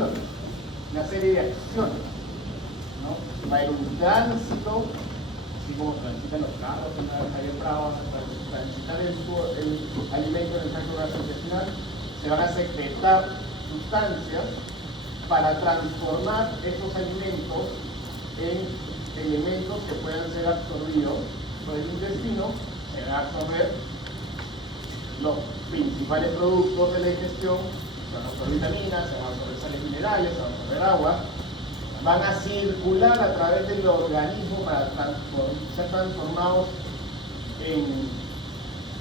acciones, una serie de acciones, ¿no? Va a haber un tránsito, así como transitan los carros en la calle Brava, transitar el alimento en el tracto gastrointestinal, se van a secretar sustancias para transformar esos alimentos en elementos que puedan ser absorbidos por el intestino. Se van a absorber los principales productos de la digestión, se van a absorber vitaminas, se van a absorber sales minerales, se van a absorber agua, van a circular a través del organismo para ser transformados en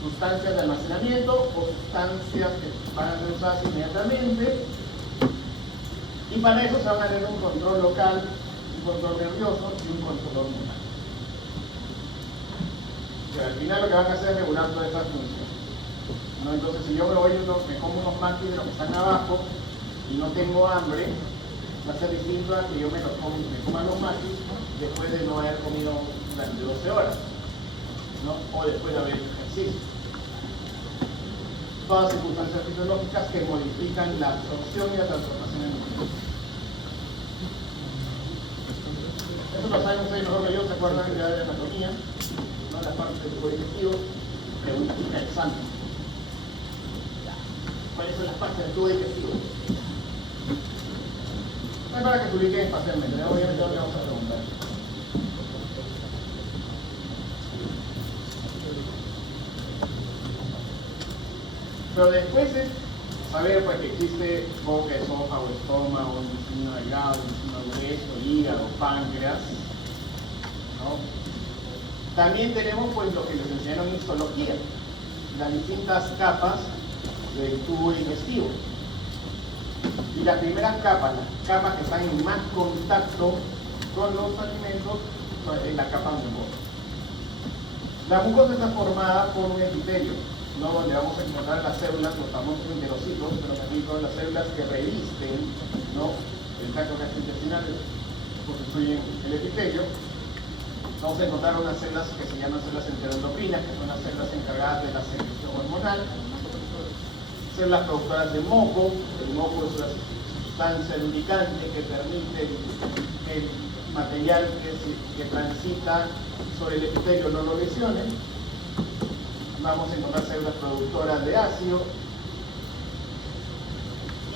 sustancias de almacenamiento o sustancias que van a ser usadas inmediatamente, y para eso se van a tener un control local, un control nervioso y un control hormonal. O sea, al final lo que van a hacer es regular todas estas funciones, ¿no? Entonces, si yo me como unos maquis de los que están abajo y no tengo hambre, va a ser distinto a que yo me coma los maquis después de no haber comido durante 12 horas, ¿no? O después de haber hecho ejercicio. Todas circunstancias fisiológicas que modifican la absorción y la transformación en nutrientes. Eso lo saben ustedes mejor que yo, se acuerdan ya de anatomía, ¿no? La parte del tubo digestivo, preguntita examen. ¿Cuáles son las partes del tubo digestivo? No es para que se ubiquen espacialmente, obviamente lo que vamos a preguntar. Pero después es saber pues, que existe boca, esófago, estómago, intestino delgado, intestino grueso, hígado, páncreas, ¿no? También tenemos pues, lo que les enseñaron en histología, las distintas capas del tubo digestivo. Y las primeras capas, las capas que están en más contacto con los alimentos, es la capa mucosa. La mucosa está formada por un epitelio, ¿no? Donde vamos a encontrar las células, los famosos enterocitos, pero también todas las células que revisten, ¿no? El tracto gastrointestinal, constituyen el epitelio. Vamos a encontrar unas células que se llaman células enteroendocrinas, que son las células encargadas de la secreción hormonal. Células productoras de moco. El moco es una sustancia lubricante que permite que el material que transita sobre el epitelio no lo lesione. Vamos a encontrar células productoras de ácido,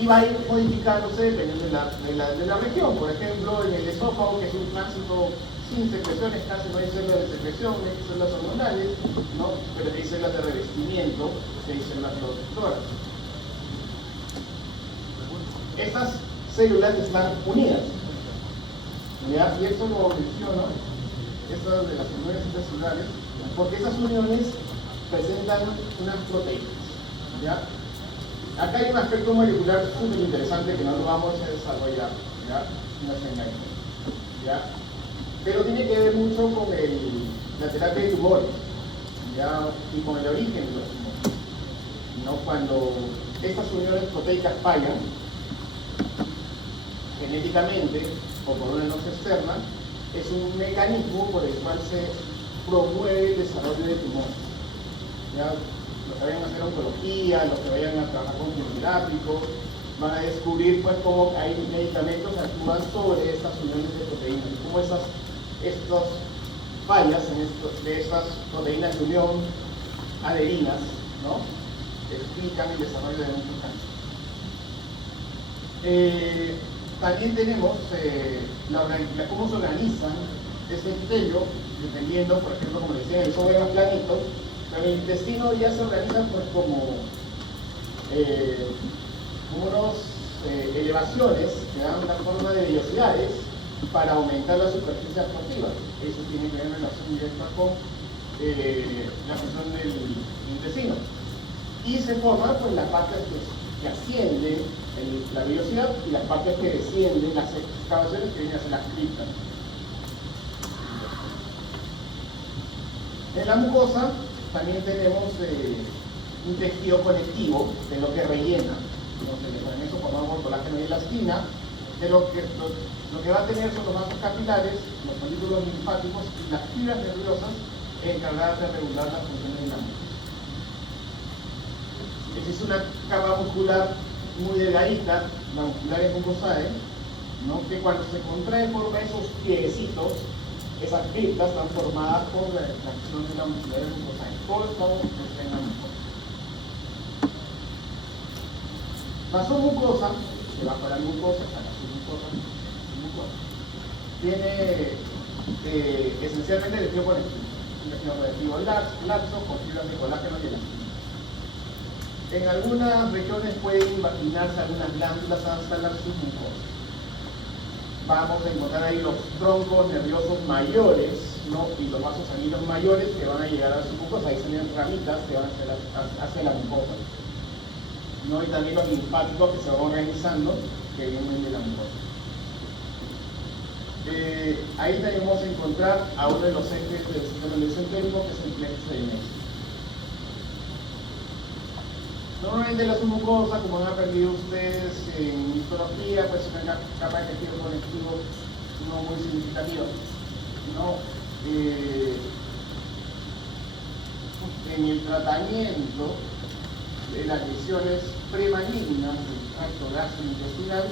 y va a ir modificándose dependiendo de la región. Por ejemplo, en el esófago, que es un tránsito sin secreciones, casi no hay células de secreción, no hay células hormonales, ¿no? Pero hay células de revestimiento, hay células productoras. Estas células están unidas, ¿ya? Y esto lo menciono, estas de las uniones intercelulares, porque esas uniones presentan unas proteínas, ¿ya? Acá hay un aspecto molecular súper interesante que no lo vamos a desarrollar, ¿ya? No se engañen, ¿ya? Pero tiene que ver mucho con la terapia de tumores, ¿ya? Y con el origen de los tumores, ¿no? Cuando estas uniones proteicas fallan, genéticamente o por una noche externa, es un mecanismo por el cual se promueve el desarrollo de tumores. ¿Ya? Los que vayan a hacer oncología, los que vayan a trabajar con quimioterápico, van a descubrir pues cómo hay medicamentos que actúan sobre estas uniones de proteínas y cómo estas fallas de estas proteínas de unión adherinas, ¿no? Explican el desarrollo de muchos cánceres. También tenemos cómo se organizan este epitelio, dependiendo, por ejemplo, como les decía, el esófago es más planito, pero el intestino ya se organiza pues como unas elevaciones que dan una forma de vellosidades para aumentar la superficie absortiva. Eso tiene que ver en relación directa con la función del intestino. Y se forman pues las partes que ascienden la velocidad y las partes que descienden, las excavaciones que vienen a ser las criptas. En la mucosa también tenemos un tejido conectivo de lo que rellena. Entonces, en eso formamos colágeno y elastina, que lo que va a tener son los vasos capilares, los folículos linfáticos y las fibras nerviosas encargadas de regular las funciones de la mucosa. Es una capa muscular muy delgadita, la musculares mucosae, ¿no? Que cuando se contrae forma esos piecitos, esas criptas están formadas por la acción de la musculares mucosae. Todo estado está en la mucosa. La submucosa, debajo de la mucosa está la submucosa, tiene esencialmente el tejido conectivo. Un tejido conectivo laxo con fibras de colágeno y elastina. En algunas regiones pueden imaginarse algunas glándulas hasta la submucosa. Vamos a encontrar ahí los troncos nerviosos mayores, ¿no? Y los vasos sanguíneos mayores que van a llegar a la submucosa. Ahí salen ramitas que van hacia la mucosa, ¿no? Y también los linfáticos que se van organizando que vienen de la mucosa. Ahí también vamos a encontrar a uno de los ejes del sistema nervioso entérico, que es el plexo de Messi. Normalmente la submucosa, como han aprendido ustedes en histología, pues es una capa de tejido conectivo no muy significativa, ¿no? En el tratamiento de las lesiones premalignas del tracto gastrointestinal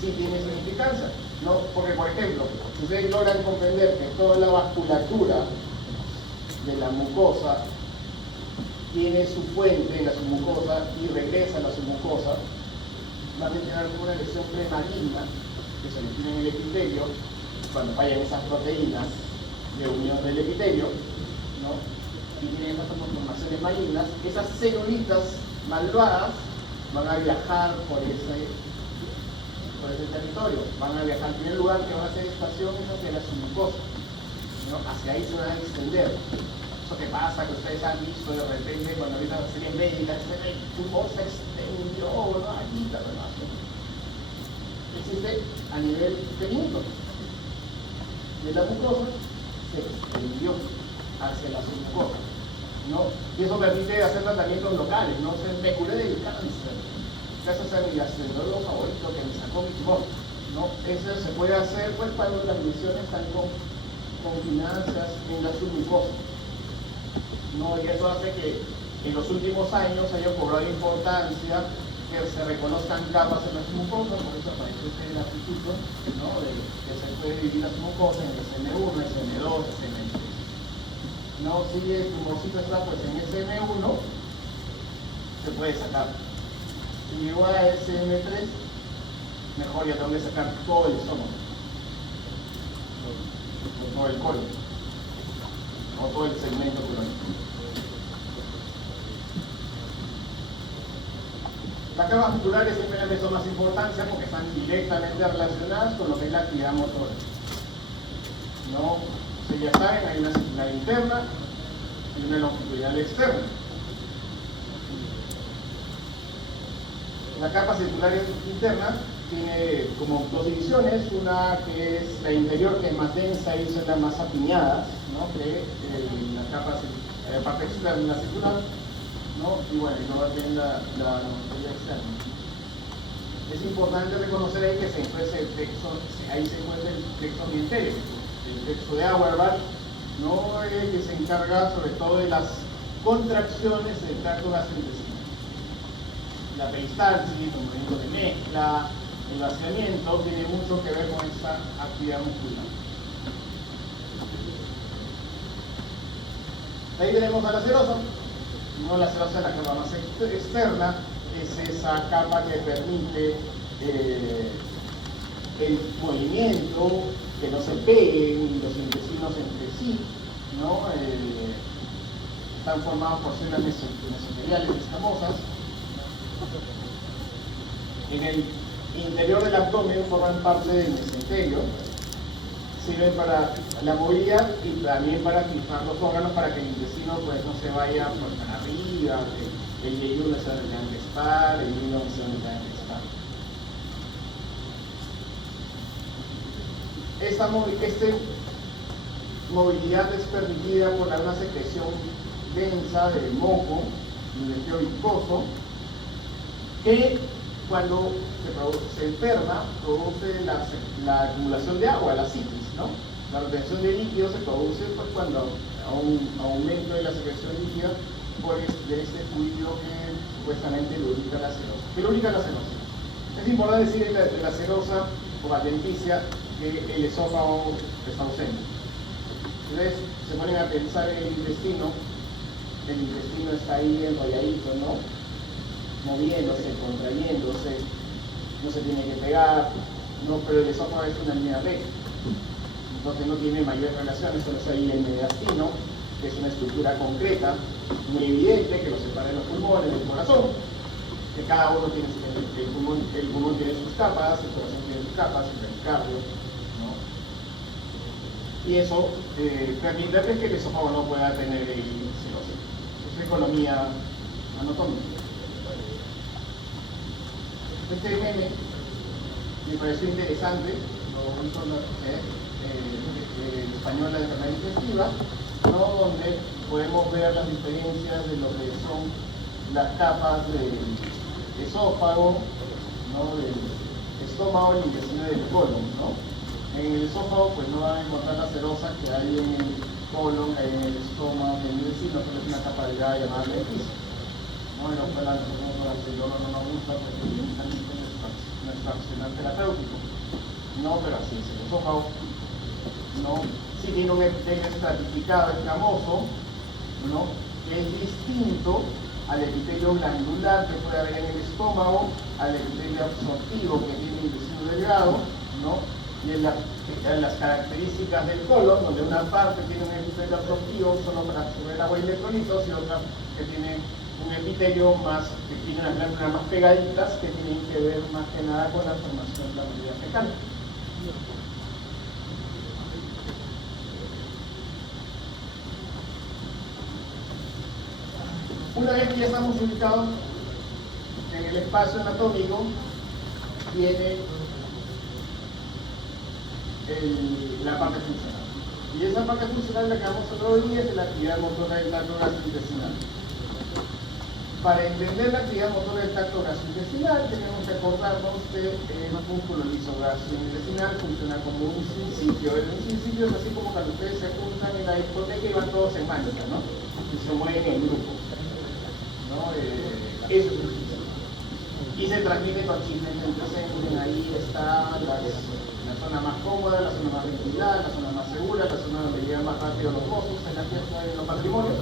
sí tiene significancia, ¿no? Porque, por ejemplo, si ustedes logran comprender que toda la vasculatura de la mucosa tiene su fuente en la submucosa y regresa a la submucosa, van a tener alguna lesión premaligna que se origina en el epitelio cuando fallan esas proteínas de unión del epitelio, ¿no? Y tienen estas transformaciones malignas. Esas celulitas malvadas van a viajar por ese territorio, van a viajar. En primer lugar, que van a hacer estación es hacia la submucosa, ¿no? Hacia ahí se van a extender. Eso que pasa, que ustedes han visto de repente cuando ahorita las series médicas, tu voz se extendió, ¿no? Aquí está, ¿no? Existe a nivel pequeñito. De la mucosa se extendió hacia la submucosa, ¿no? Y eso permite hacer tratamientos locales, ¿no? Me curé del cáncer, gracias a mi gastroenterólogo favorito que me sacó mi tumor, ¿no? Eso se puede hacer pues cuando las lesiones están confinadas en la submucosa, ¿no? Y eso hace que en los últimos años haya cobrado importancia que se reconozcan capas en la submucosa. Por eso aparece este grafiquito, ¿no? De que se puede dividir la submucosa en SM1, SM2, SM3. No, si el tumorcito está pues en SM1, se puede sacar. Si llegó a SM3, mejor ya tengo que sacar todo el estómago, o todo el colon, o todo el segmento colónico. Las capas musculares siempre son más importancia porque están directamente relacionadas con lo que es la actividad motora, ¿no? Ustedes ya saben, hay una circular interna y una longitudinal externa. La capa circular interna tiene como dos divisiones, una que es la interior, que es más densa y son las más apiñadas, ¿no? Que la parte externa circular, ¿no? Y bueno, y luego tienen la longitudinal externa. Es importante reconocer ahí que se encuentra el plexo, ahí se encuentra el plexo mientéreo, el plexo de Auerbach, ¿no? Que se encarga sobre todo de las contracciones del tracto gastrointestinal. La peristalsis, el movimiento de mezcla, el vaciamiento, tiene mucho que ver con esta actividad muscular. Ahí tenemos a la serosa. No, la serosa es la capa más externa, es esa capa que permite el movimiento, que no se peguen los intestinos entre sí, ¿no? Están formados por células mesoteliales escamosas. En el interior del abdomen forman parte del mesenterio, sirven para la movilidad y también para fijar los órganos para que el intestino pues no se vaya pues, para arriba, que el yeyuno no sea donde tenga que estar, el hilo no sea donde tenga que estar. Esta movilidad es permitida por una secreción densa del moco, del tejido viscoso, que cuando se enferma produce la acumulación de agua, la citis, ¿no? La retención de líquido se produce pues, cuando hay un aumento de la secreción líquida por este fluido que supuestamente lubrica la serosa. ¿Qué lubrica la serosa? Es importante decir en la serosa o adventicia que el esófago está ausente. Entonces se ponen a pensar en el intestino está ahí enrolladito, ¿no? Moviéndose, contrayéndose, no se tiene que pegar, no, pero el esófago es una línea recta, entonces no tiene mayor relación, solo es ahí el mediastino, que es una estructura concreta, muy evidente, que lo separa de los pulmones, del corazón, que cada uno tiene el pulmón tiene sus capas, el corazón tiene sus capas, el pericardio, ¿no? Y eso permite que el esófago no pueda tener cirrosis. Es economía anatómica. Este meme me pareció interesante, lo hizo española de enfermedad digestiva, ¿no? Donde podemos ver las diferencias de lo que son las capas del esófago, ¿no? Del estómago y el intestino del colon, ¿no? En el esófago pues no van a encontrar la serosa que hay en el colon, en el estómago, en el intestino, pero es una capa delgada llamada lenticia. ¿No? En la escuela no nos gusta porque no es fraccional terapéutico. No, pero así es el esófago. ¿No? Sí tiene un epitelio estratificado, escamoso, ¿no? Que es distinto al epitelio glandular que puede haber en el estómago, al epitelio absortivo que tiene el intestino delgado, ¿no? Y en las características del colon, donde una parte tiene un epitelio absortivo solo para absorber agua y electrolitos y otra que tiene un epitelio que tiene unas glándulas más pegaditas que tienen que ver más que nada con la formación de la medida fecal. Una vez que ya estamos ubicados en el espacio anatómico, viene la parte funcional. Y esa parte funcional la que vamos a hablar hoy día es de la actividad motora del tracto gastrointestinal. Para entender la actividad motora del tracto gastrointestinal, tenemos que acordarnos que el músculo liso gastrointestinal funciona como un sinsitio. Un sinsitio es así como cuando ustedes se juntan en la discoteca y van todos en mancha, ¿no? Y se mueven en grupo, ¿no? Eso es un sinsitio. Y se transmite con chismes, entonces ahí está la zona más cómoda, la zona más ventilada, la zona más segura, la zona donde llegan más rápido los mozos en la fiesta de los matrimonios.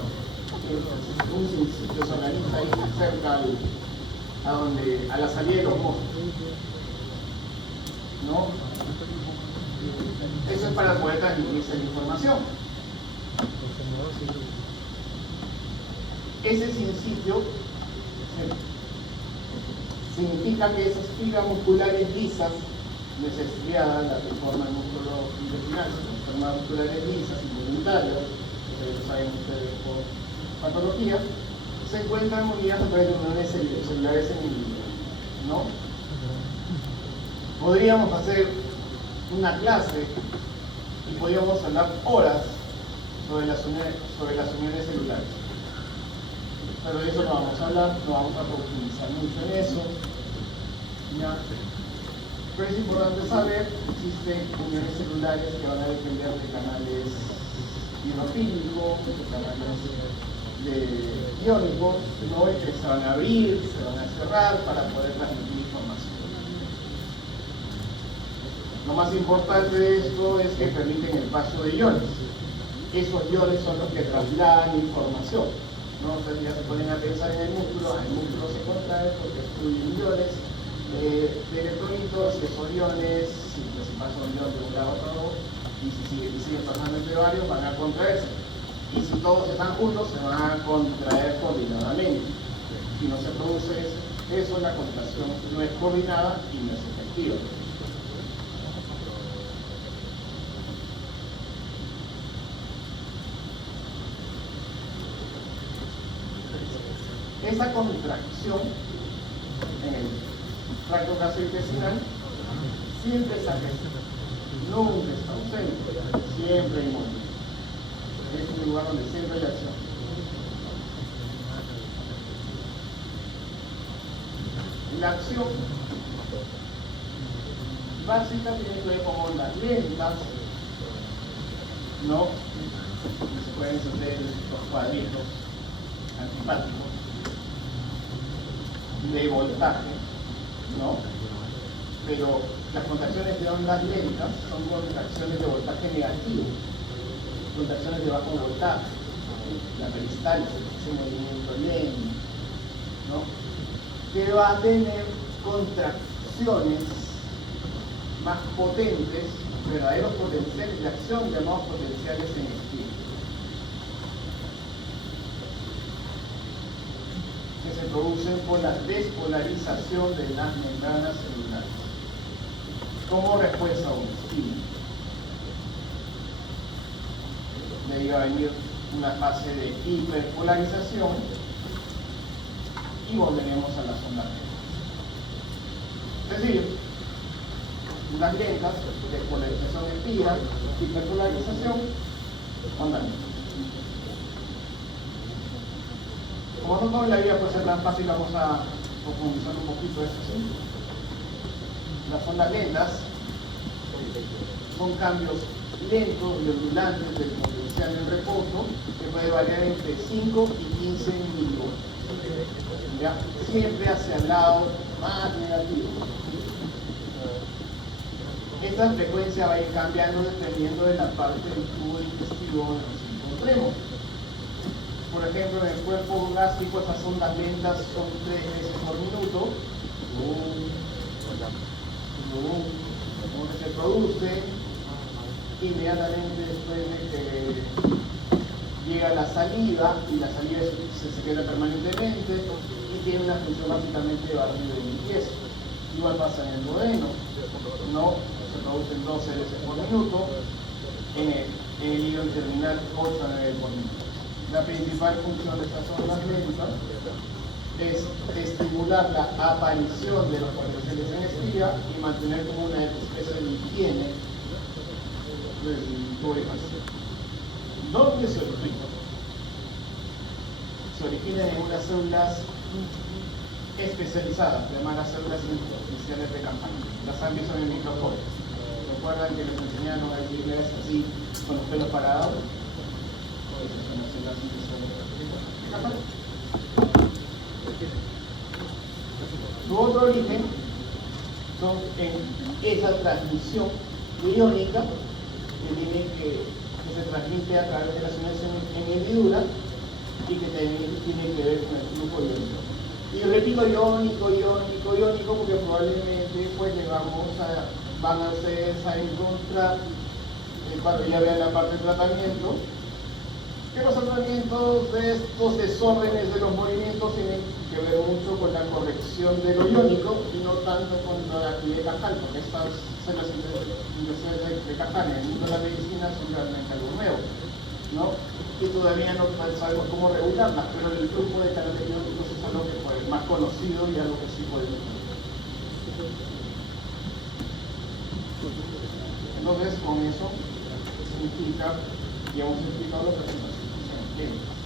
Un sinsitio se organiza ahí cerca a la salida de los mozos, ¿no? Eso es para poder transmitirse la información. Ese sinsitio significa que esas fibras musculares lisas, desestriadas, las que forman el músculo intestinal, las fibras musculares lisas, involuntarias, que saben ustedes por patología, se encuentran unidas a través de uniones celulares en el hígado, ¿no? Podríamos hacer una clase y podríamos hablar horas sobre las uniones celulares. Pero de eso no vamos a hablar, no vamos a profundizar mucho en eso, ¿ya? Pero es importante saber que existen uniones celulares que van a depender de canales hidrofílicos, de canales iónicos, ¿no? Que se van a abrir, se van a cerrar para poder transmitir información. Lo más importante de esto es que permiten el paso de iones. Esos iones son los que trasladan información, ¿no? Entonces ya se ponen a pensar en el músculo se contrae porque fluyen iones de electrolitos, que son iones, si pasa un ion de un lado a otro, y si siguen pasando entre varios, van a contraerse. Y si todos están juntos, se van a contraer coordinadamente. Si no se produce eso, la contracción no es coordinada y no es efectiva. Esa contracción en el tracto gastrointestinal siempre está presente, nunca está ausente, siempre hay movimiento. Es un lugar donde siempre hay acción. La acción básica tiene que ver con ondas lentas, ¿no? Se pueden encender los cuadritos antipáticos de voltaje, ¿no? pero las contracciones de ondas lentas son contracciones de voltaje negativo, contracciones de bajo voltaje, la peristalsis, ese movimiento lento, ¿no? Que va a tener contracciones más potentes, verdaderos potenciales de acción llamados potenciales en espíritu, que se producen por la despolarización de las membranas celulares como respuesta a un estímulo. De ahí va a venir una fase de hiperpolarización y volveremos a las ondas lentas. Es decir, ondas lentas, despolarización espira, hiperpolarización, ondas lentas. Como no todo en la vida puede ser tan fácil, vamos a profundizar un poquito eso, ¿sí? Las ondas lentas son cambios lentos y ondulantes del potencial en reposo que puede variar entre 5 y 15 milivoltios. ¿Ya? Siempre hacia el lado más negativo. Esta frecuencia va a ir cambiando dependiendo de la parte del tubo digestivo en que nos encontremos. Por ejemplo, en el cuerpo gástrico esas ondas lentas son 3 veces por minuto. Como que se produce inmediatamente después de que llega la saliva, y la saliva se queda permanentemente y tiene una función básicamente de barrido de limpieza. Igual pasa en el duodeno, ¿no? Se producen 12 veces por minuto, en el hígado terminal 8 a 9 por minuto. La principal función de estas ondas lentas es estimular la aparición de los potenciales en espira y mantener como una especie de higiene del tubo digestivo. ¿Dónde se origina? Se origina en unas células especializadas, llamadas células intersticiales de campana. Las han visto en el microscopio. ¿Recuerdan que les enseñaron a vivirles así, con los pelos parados? Esas son las células intersticiales de campana. Su otro origen son en esa transmisión iónica que se transmite a través de las uniones en hendidura y que también tiene que ver con el flujo iónico. Y repito, iónico, porque probablemente pues van a encontrar, cuando ya vean la parte de tratamiento, que los tratamientos de estos desórdenes de los movimientos tienen que ver mucho con la corrección de lo iónico y no tanto con la actividad cajal, porque estas células de cajal en el mundo de la medicina son realmente algo nuevo, ¿no? Y todavía no sabemos cómo regularlas, pero el flujo de canales iónicos es algo que fue más conocido y algo que sí podemos hacer. Entonces, con eso significa, ya hemos explicado lo que son las funciones lentas.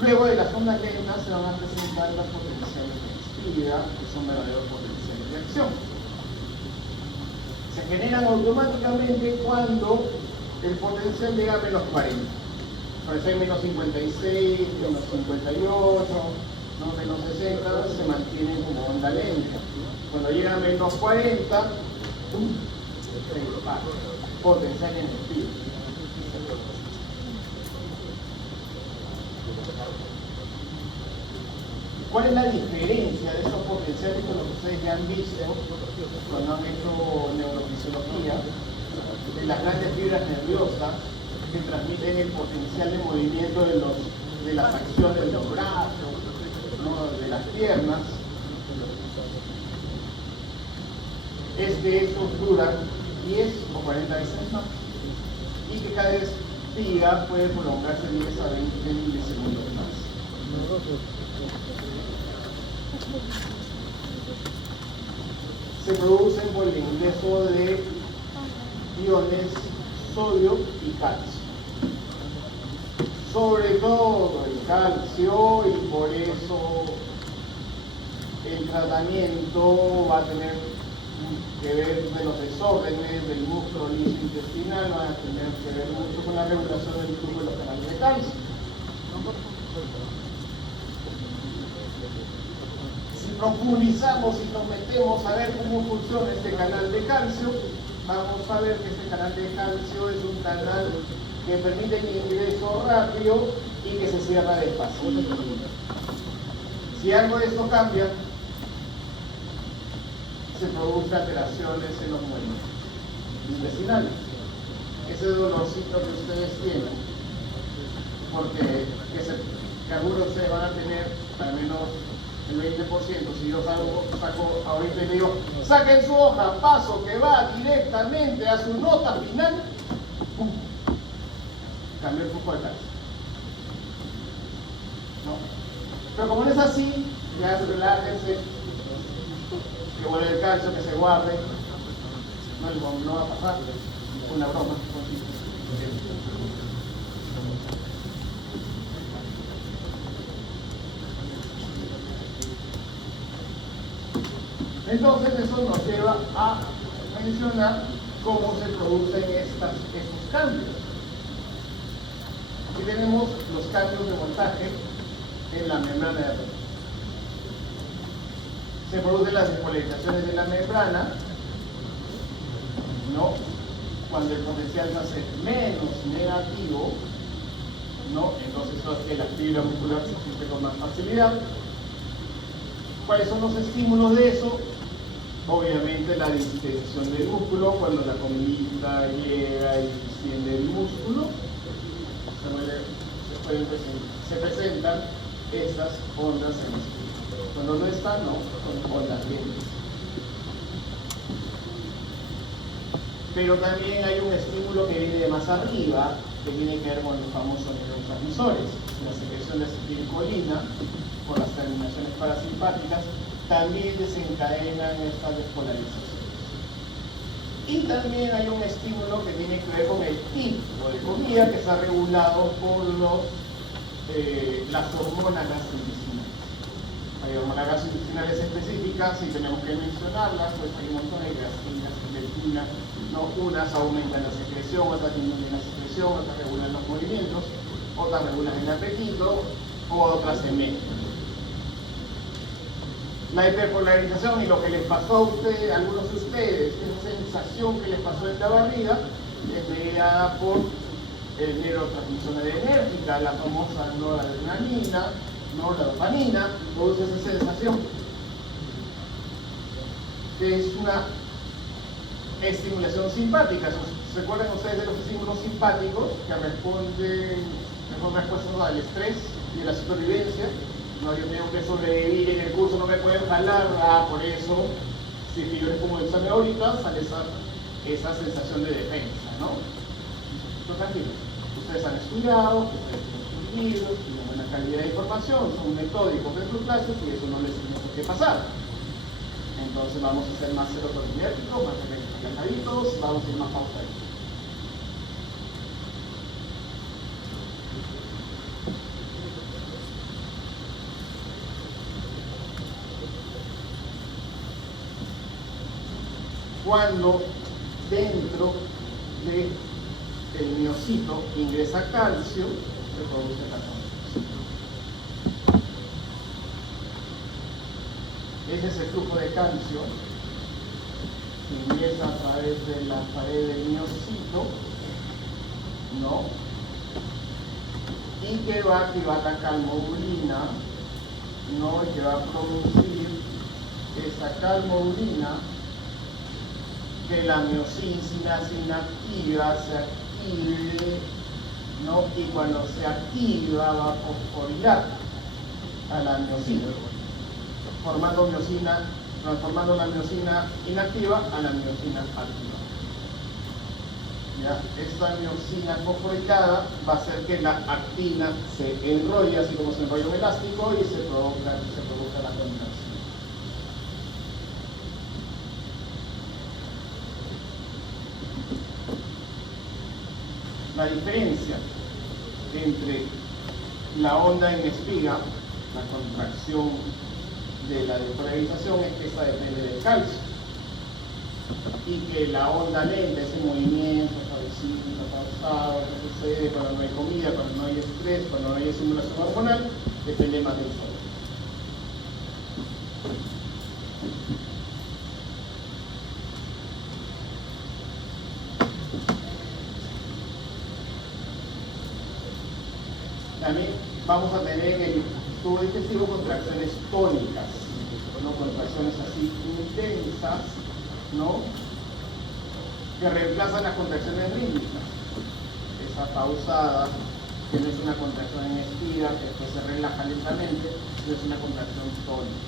Luego de las ondas lentas se van a presentar las potenciales de espira, que son verdaderos potenciales de acción. Se generan automáticamente cuando el potencial llega a menos 40. Por ejemplo, menos 56, menos 58, ¿no? Menos 60, se mantienen como onda lenta. Cuando llega a menos 40, se dispara. Potencial en espira. ¿Cuál es la diferencia de esos potenciales con lo que ustedes ya han visto cuando han hecho neurofisiología? De las grandes fibras nerviosas que transmiten el potencial de movimiento de las acciones de los brazos, ¿no? De las piernas, es que estos duran 10 o 40 veces más y que cada espiga puede prolongarse 10 a 20 milisegundos más. Se producen por el ingreso de iones sodio y calcio, sobre todo el calcio, y por eso el tratamiento va a tener que ver de los desórdenes del músculo liso intestinal, van a tener que ver mucho con la regulación del flujo de los canales de calcio. profundizamos y nos metemos a ver cómo funciona este canal de calcio, vamos a ver que este canal de calcio es un canal que permite el ingreso rápido y que se cierra despacio. Si algo de esto cambia, se producen alteraciones en los movimientos intestinales. Ese dolorcito que ustedes tienen, porque que algunos ustedes van a tener al menos el 20%. Si yo saco ahorita y le digo, saquen su hoja, paso que va directamente a su nota final, ¡pum! Cambió el flujo de calcio. ¿No? Pero como no es así, ya relájense, que vuelve el calcio, que se guarde, no va a pasar, una broma. Entonces eso nos lleva a mencionar cómo se producen estos cambios. Aquí tenemos los cambios de voltaje en la membrana de arroz. Se producen las despolarizaciones de la membrana, ¿no? Cuando el potencial se hace menos negativo, ¿no? Entonces eso hace que la fibra muscular se siente con más facilidad. ¿Cuáles son los estímulos de eso? Obviamente la distensión del músculo, cuando la comida llega y distiende el músculo, se presentan estas ondas en el espíritu. Cuando no están, no, son ondas lentas. Pero también hay un estímulo que viene de más arriba, que tiene que ver con los famosos neurotransmisores, la secreción de acetilcolina por las terminaciones parasimpáticas, también desencadenan estas despolarizaciones. Y también hay un estímulo que tiene que ver con el tipo de comida que está regulado por las hormonas gastrointestinales. Hay hormonas gastrointestinales específicas y tenemos que mencionarlas, pues hay un montón de gastrinas, leptina, ¿no? Unas aumentan la secreción, otras disminuyen la secreción, otras regulan los movimientos, otras regulan el apetito, otras se mezclan. La hiperpolarización y lo que les pasó a ustedes, a algunos de ustedes, esa sensación que les pasó en la barriga, es mediada por el neurotransmisor adrenérgica, la famosa noradrenalina, ¿no? La dopamina, produce esa sensación, que es una estimulación simpática. ¿Se acuerdan ustedes de los estímulos simpáticos que son respuestas al estrés y a la supervivencia? No, yo tengo que sobrevivir en el curso, no me pueden jalar, por eso, si yo les pongo el examen ahorita, sale esa sensación de defensa, ¿no? Pero tranquilos, ustedes han estudiado, ustedes tienen sus libros, tienen buena calidad de información, son metódicos en sus clases y eso no les tiene por qué pasar. Entonces vamos a ser más serotoninérgicos, más relajaditos, vamos a ir más pausaditos. Cuando dentro del miocito ingresa calcio, se produce la concentración. Ese es el flujo de calcio que ingresa a través de la pared del miocito, ¿no? Y que va a activar la calmodulina, ¿no? Y que va a producir esa calmodulina que la miosina se inactiva, se active, ¿no? Y cuando se activa va a fosforilar a la miosina, transformando la miosina inactiva a la miosina activa. ¿Ya? Esta miosina fosforilada va a hacer que la actina se enrolle, así como se enrolla un elástico, y se produzca la contracción. La diferencia entre la onda en espiga, la contracción de la despolarización, es que esta depende del calcio, y que la onda lenta, ese movimiento suavecito, pausado, que sucede cuando no hay comida, cuando no hay estrés, cuando no hay estimulación hormonal, depende más del sol. También vamos a tener en el tubo digestivo contracciones tónicas, ¿no? Contracciones así intensas, ¿no? Que reemplazan las contracciones rítmicas. Esa pausada, que no es una contracción en espiga, que después se relaja lentamente, no es una contracción tónica.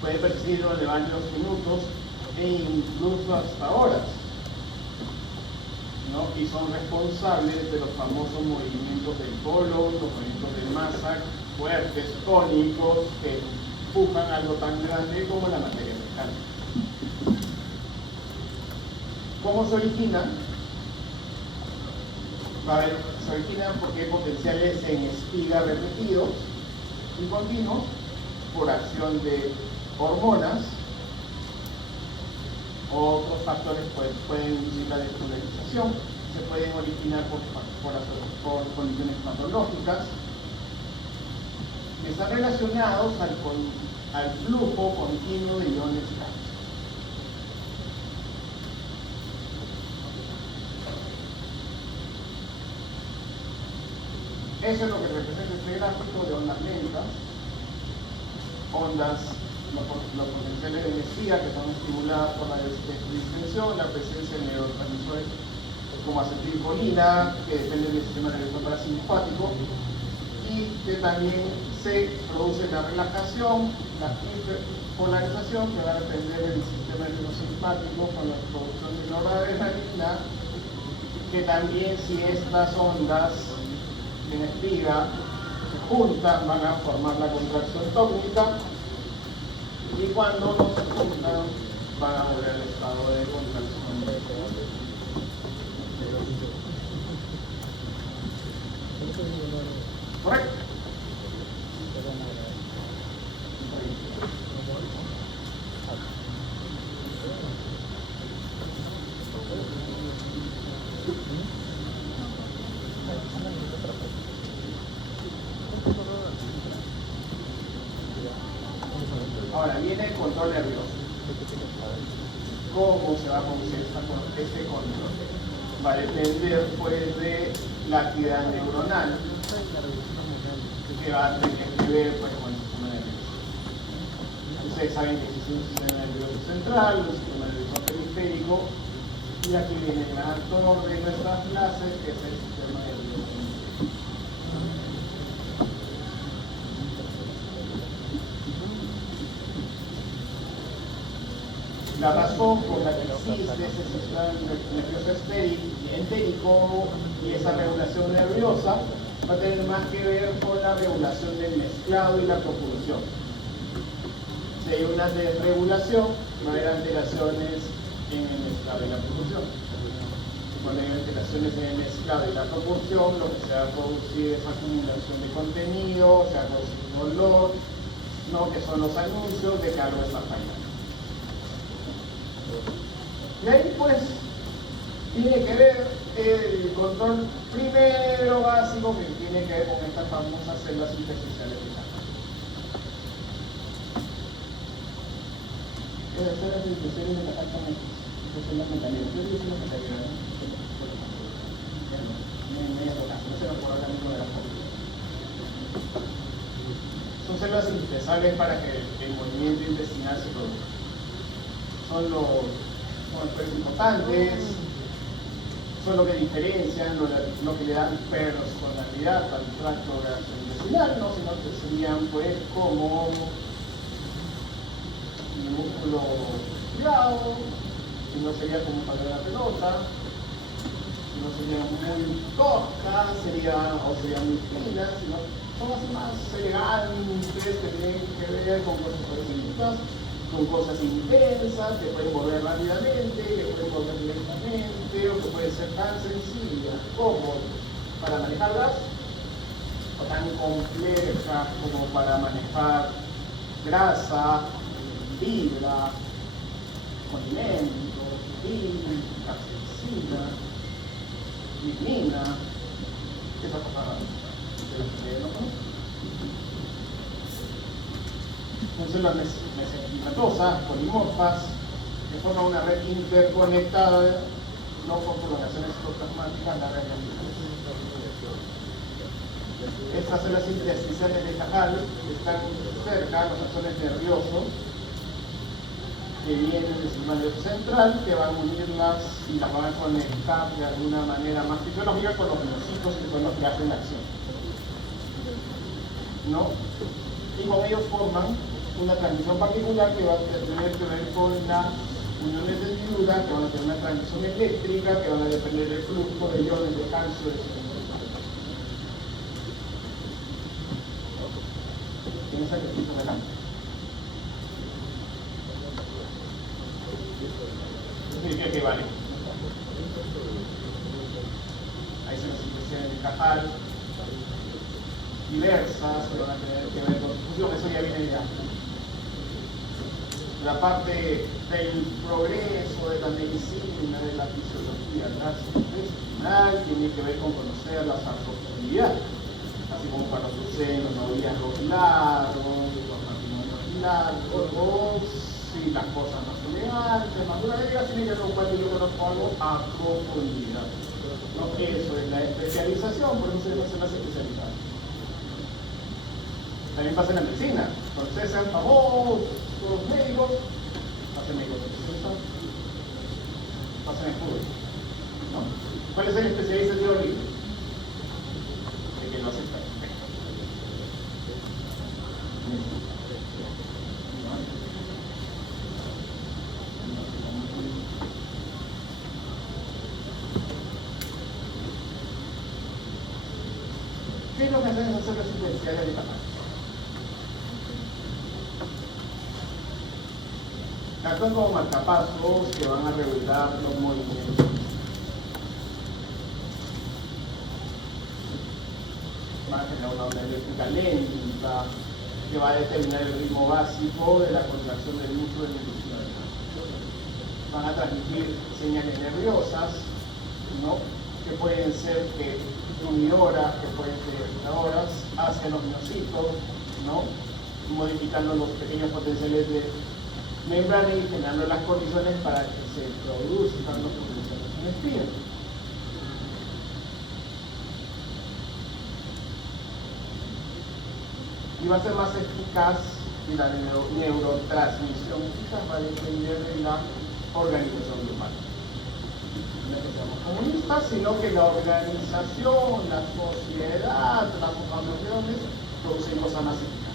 Puede persistir durante varios minutos e incluso hasta horas, ¿no? Y son responsables de los famosos movimientos del colon, los movimientos de masa fuertes, tónicos, que empujan algo tan grande como la materia mecánica. ¿Cómo se originan? Se originan porque hay potenciales en espiga repetidos y continuos por acción de hormonas. Otros factores pueden inducir la despolarización, se pueden originar por condiciones patológicas, que están relacionados al flujo continuo de iones cálcicos. Eso es lo que representa este gráfico de ondas lentas, los potenciales de energía que son estimuladas por la distensión, la presencia de neurotransmisores como acetilcolina, que dependen del sistema nervioso parasimpático, y que también se produce la relajación, la hiperpolarización, que va a depender del sistema nervioso simpático con la producción de noradrenalina, que también si estas ondas en espiga se juntan van a formar la contracción tónica, y cuando no se juntan van a volver al estado de contracción. ¿Correcto? Ahora viene el control nervioso. ¿Cómo se va a producir este control? Va a depender pues de la actividad neuronal, que va a tener que ver pues, con el sistema nervioso. Ustedes saben que existe un sistema nervioso central, un sistema nervioso periférico, y aquí viene el gran actor de nuestras clases, que es el sistema nervioso central. La razón por la que existe ese sistema nervioso entérico y esa regulación nerviosa va a tener más que ver con la regulación del mezclado y la propulsión. Si hay una desregulación, va a haber alteraciones en el mezclado y la propulsión. Cuando hay alteraciones en el mezclado y la propulsión, lo que se va a producir es acumulación de contenido, se va a producir dolor, ¿no? Que son los anuncios de que algo está fallando. Y ahí pues tiene que ver el control primero básico, que tiene que ver con estas famosas células intersticiales de Charcot. Esas células intersticiales de Charcot son las metalías. Yo digo que son las metalías, no se me acuerdo ahora mismo de la forma. Son células indispensables para que el movimiento intestinal se produzca. Son los importantes, son lo que diferencian, lo que le dan personalidad al tracto gastrointestinal, no sino que serían pues como el músculo girado, si no sería como para la pelota, si no sería muy tosca, serían muy finas, sino son así más elegantes, que tienen que ver con cosas parecidas, con cosas intensas, que pueden volver rápidamente, que pueden volver lentamente, o que pueden ser tan sencillas como para manejarlas, o tan complejas como para manejar grasa, fibra, condimentos, capsaicina, lignina, esas cosas de las que no conocen. Son células mesenquimatosas, polimorfas, que forman una red interconectada, no con prolongaciones citoplasmáticas, la red gangliosa. Estas células intersticiales de Cajal están cerca de los axones nerviosos que vienen del sistema nervioso central, que van a unirlas y las van a conectar de alguna manera más fisiológica con los miocitos, que son los que hacen la acción, ¿no? Y con ellos forman una transmisión particular que va a tener que ver con las uniones de fibra, que van a tener una transmisión eléctrica, que van a depender del flujo de iones de calcio, ¿Tienes aquí de acá? ¿Qué vale? Ahí se nos impresiones de Cajal diversas que van a tener que ver con difusión, eso ya viene ya. La parte del progreso de la medicina, de la fisiología gastrointestinal, tiene que ver con conocer la sarcopenia, así como para los senos no había los largos, los matrimonios largos, si las cosas más elegantes, más duraderas, tiene que ver con cual yo conozco algo a profundidad. No, eso es la especialización, por eso se hace especializar. También pasa en la medicina, cuando ustedes sean famosos, todos los médicos, pasen médicos especializados, pasen escudos, ¿no? ¿Cuál es el especialista de tiro libre? El que lo hace perfecto. ¿Qué es lo que hacen hacer los especiales de tamaño? Actúan como marcapasos que van a regular los movimientos. Van a generar una onda eléctrica lenta que va a determinar el ritmo básico de la contracción del músculo de la inducción. Van a transmitir señales nerviosas, ¿no? Que pueden ser unidoras, que pueden ser irritadoras, hacia los miocitos, ¿no? Modificando los pequeños potenciales de membrana y generando las condiciones para que se produzcan los potenciales en espina. Y va a ser más eficaz que la neurotransmisión fija, va a depender de la organización global. No es que seamos comunistas, sino que la organización, la sociedad, las organizaciones producen cosas más eficaces.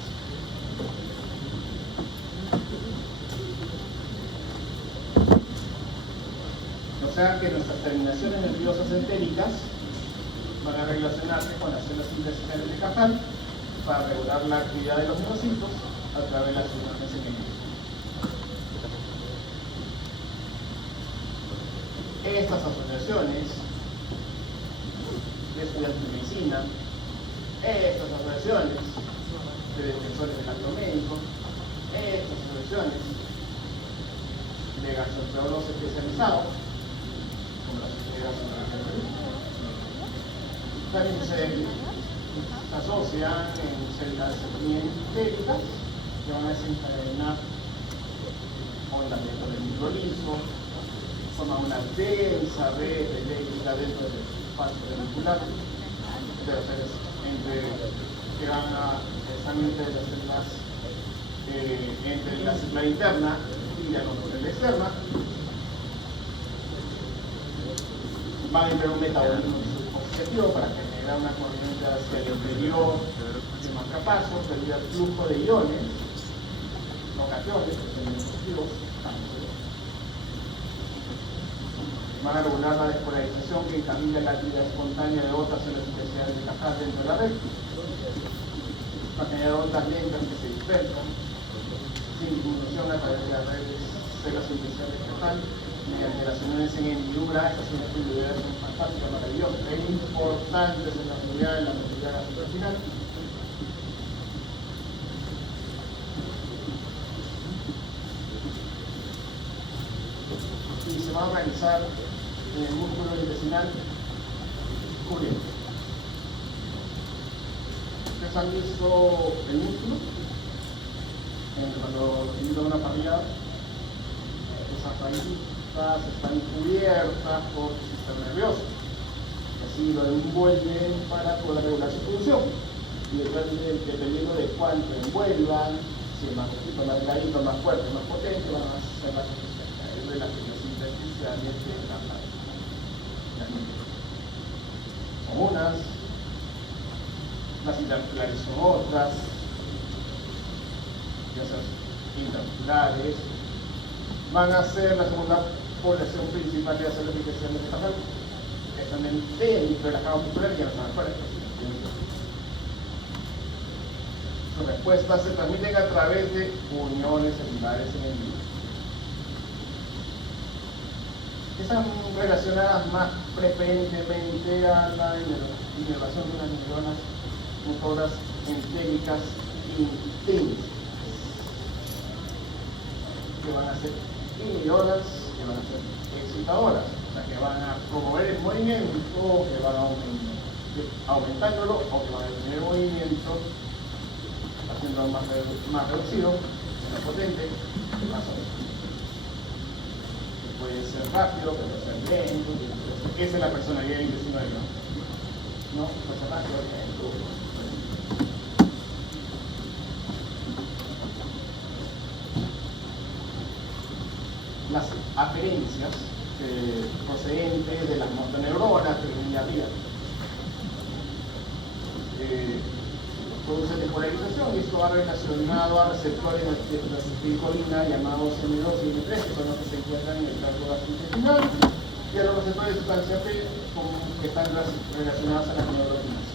O sea que nuestras terminaciones nerviosas entéricas van a relacionarse con las células intersticiales de Cajal para regular la actividad de los miocitos a través de las uniones enemigas. Estas asociaciones de estudiantes de medicina, estas asociaciones de defensores del acto médico, estas asociaciones de gastroenterólogos especializados, también se asocian en células entéricas que van a desencadenar ondas dentro del microliso, forman una densa red eléctrica dentro del espacio ventricular, que van a están entre las células, entre la célula interna y la célula externa. Va a haber un metabolismo objetivo para generar una corriente hacia el interior de marcapasos debido al flujo de iones, no cationes, que son positivos. Van a regular la despolarización que encamina la actividad espontánea de otras células especiales de Cajal dentro de la red. Va a generar ondas lentas que se dispersan sin disminución a través de las redes células especiales de Cajal. Mediante las uniones en hendidura, estas uniones son fantásticas, maravillosas, es importantes en la unidad de la movilidad gastrointestinal. Y se va a organizar en el músculo intestinal cubriendo. ¿Ustedes han visto el músculo? Cuando los invito a una parrilla, esas raícitas están cubiertas por su sistema nervioso. Así lo envuelven para poder regular su función. Y dependiendo de cuánto envuelvan, si es más poquito, más delgadito, más fuerte, más potente, van a hacer la función. Es de las fibras artificiales que tratan las micro. Son unas, las interarticulares son otras, ya sea interarticulares, van a ser la segunda población principal de hacer la aplicación de esta parte. Están dentro de la cama muscular y ya no están afuera. Sus respuestas se transmiten a través de uniones celulares en el vivo. Están relacionadas más preferentemente a la inervación de las neuronas motoras entéricas intensas, que van a ser inhibidoras, que van a ser excitadoras, o sea, que van a promover el movimiento, que van a aumentándolo o que van a detener el movimiento, haciendo más reducido, menos potente, más o menos. Puede ser rápido, puede ser lento, esa es la personalidad del intestino delgado. ¿No? Puede ser rápido, lento. Las aferencias procedentes de las motoneuronas que vienen de arriba produce despolarización, y esto va relacionado a receptores de acetilcolina llamados M2 y M3, que son los que se encuentran en el tracto gastrointestinal, y a los receptores de sustancia P que están relacionados a las neuroquinas.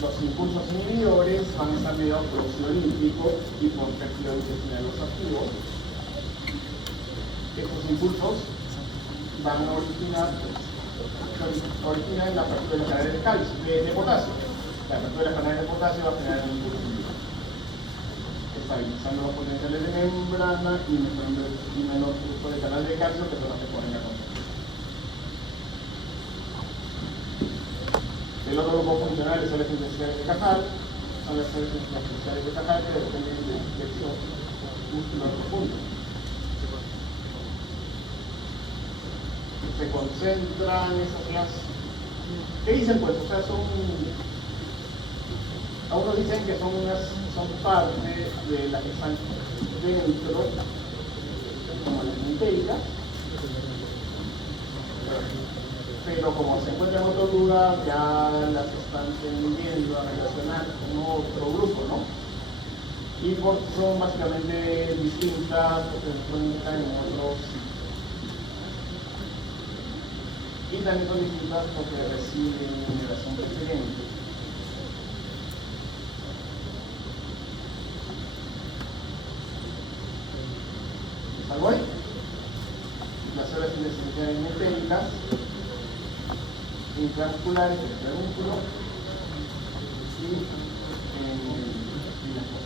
Los impulsos inhibidores van a estar mediados por óxido nítrico y por péptido intestinal activo. Estos impulsos van a originar en la apertura de los canales de potasio. La apertura de los canales de potasio va a generar un impulso inhibidor, estabilizando los potenciales de membrana y menor flujo de canal de calcio, que son los que ponen la contra. El otro grupo funcional son las intensidades de Cajal, son las intensidades de Cajal que dependen de flexión muscular profunda. Se concentran esas las... ¿Qué dicen pues? O sea, algunos dicen que son parte de las que están dentro, como las entéricas, pero como se encuentran en otro lugar, ya las están tendiendo a relacionar con otro grupo, ¿no? Y son básicamente distintas, porque se encuentran en otros sitios. Y también son distintas porque reciben generación preferente. ¿Algo ahí? Las células intestinales metéricas, intramusculares del pedúnculo y las cosas.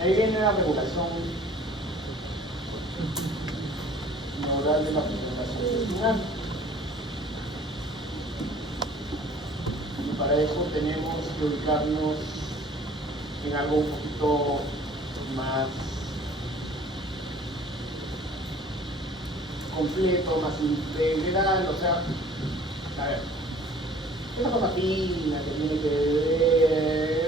Ahí viene la regulación neural de la fermentación intestinal. Y para eso tenemos que ubicarnos en algo un poquito más completo, más integral, o sea, a ver, esa cosa fina que tiene que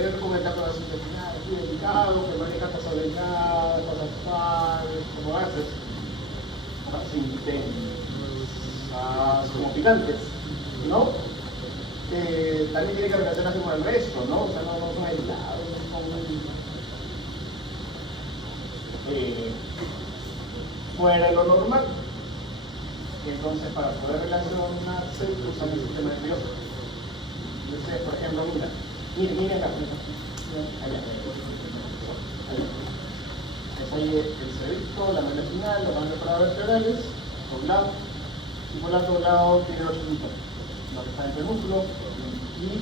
ver con el tracto gastrointestinal, muy delicado, que maneja cosas delicadas, cosas suaves, como gases, cosas intensas, como picantes, ¿no? También tiene que relacionarse con el resto, ¿no? O sea, no son aislados, no son fuera de lo normal. Entonces, para poder relacionarse, usan el sistema nervioso. Entonces, por ejemplo, mira acá. Allá. Es ahí el cerebro, la médula espinal, los ganglios paravertebrales, por un lado, y por el otro lado tiene los puntos, lo que está entre el músculo y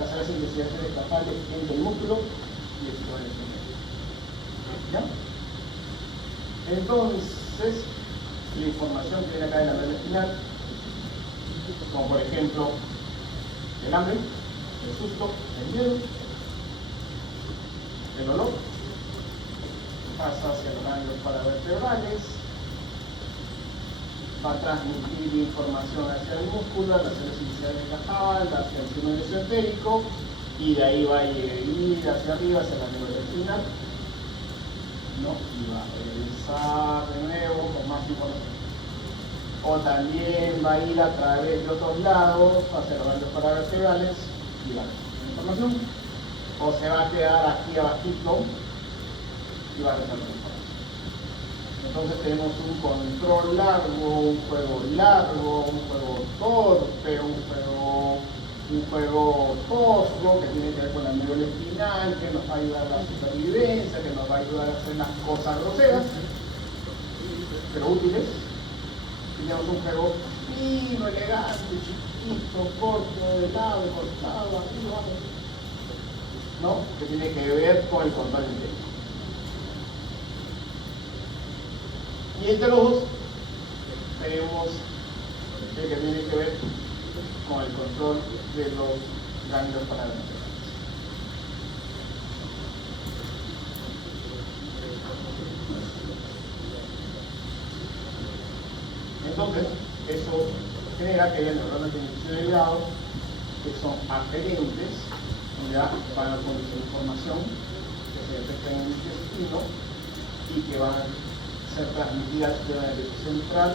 las áreas de investigación escapales entre el músculo y el sistema nervioso. ¿Ya? Entonces, la información que viene acá de la médula espinal, como por ejemplo el hambre, el susto, el miedo, el olor, pasa hacia los ganglios paravertebrales, va a transmitir información hacia el músculo, a las células iniciales de Cajal, hacia el sistema nervioso entérico, y de ahí va a ir hacia arriba, hacia la médula espinal, ¿no? Y va a regresar de nuevo con más información. O también va a ir a través de otros lados, hacia los ganglios paravertebrales, y va a recibir información. O se va a quedar aquí abajito y va a resolver la información. Entonces tenemos un control largo, un juego largo, un juego torpe, un juego tosco que tiene que ver con la médula espinal, que nos va a ayudar a la supervivencia, que nos va a ayudar a hacer las cosas groseras, pero útiles. Tenemos un juego fino, elegante, chiquito, corto, de lado, cortado, arriba, ¿no? Que tiene que ver con el control entero. Y entre los dos tenemos el que tiene que ver con el control de los ganglios paravertebrales. Entonces, eso genera que haya neuronas de inicio de grado que son aferentes, ya van a conducir información que se detecta en el intestino y que van a ser transmitidas al sistema nervioso central.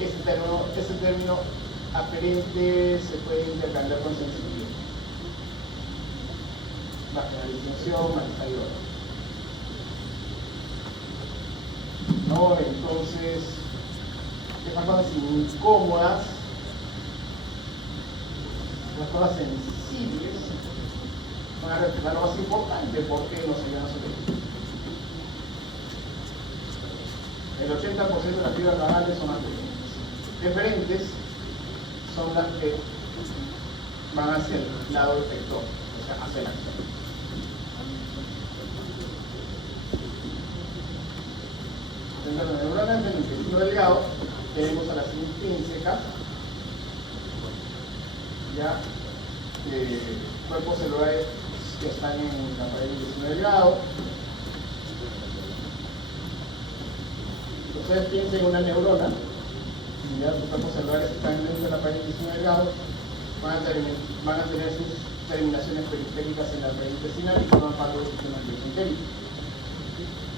Ese término aferente se puede intercambiar con sensibilidad. La generalización, malestar y dolor. ¿No? Entonces, estas cosas incómodas, las cosas sensibles, van a reflejar lo más importante porque nos ayudan a sobrevivir. El 80% de las fibras vagales son aferentes. Deferentes son las que van hacia el lado efector, o sea, hacia la acción. Dentro de las neuronas del intestino delgado tenemos a las intrínsecas, ya cuerpos celulares que están en la pared del intestino delgado. Ustedes piensen en una neurona, ya sus cuerpos celulares están dentro de la pared del intestino delgado, van a tener sus terminaciones periféricas en la pared intestinal y forman parte del sistema nervioso entérico.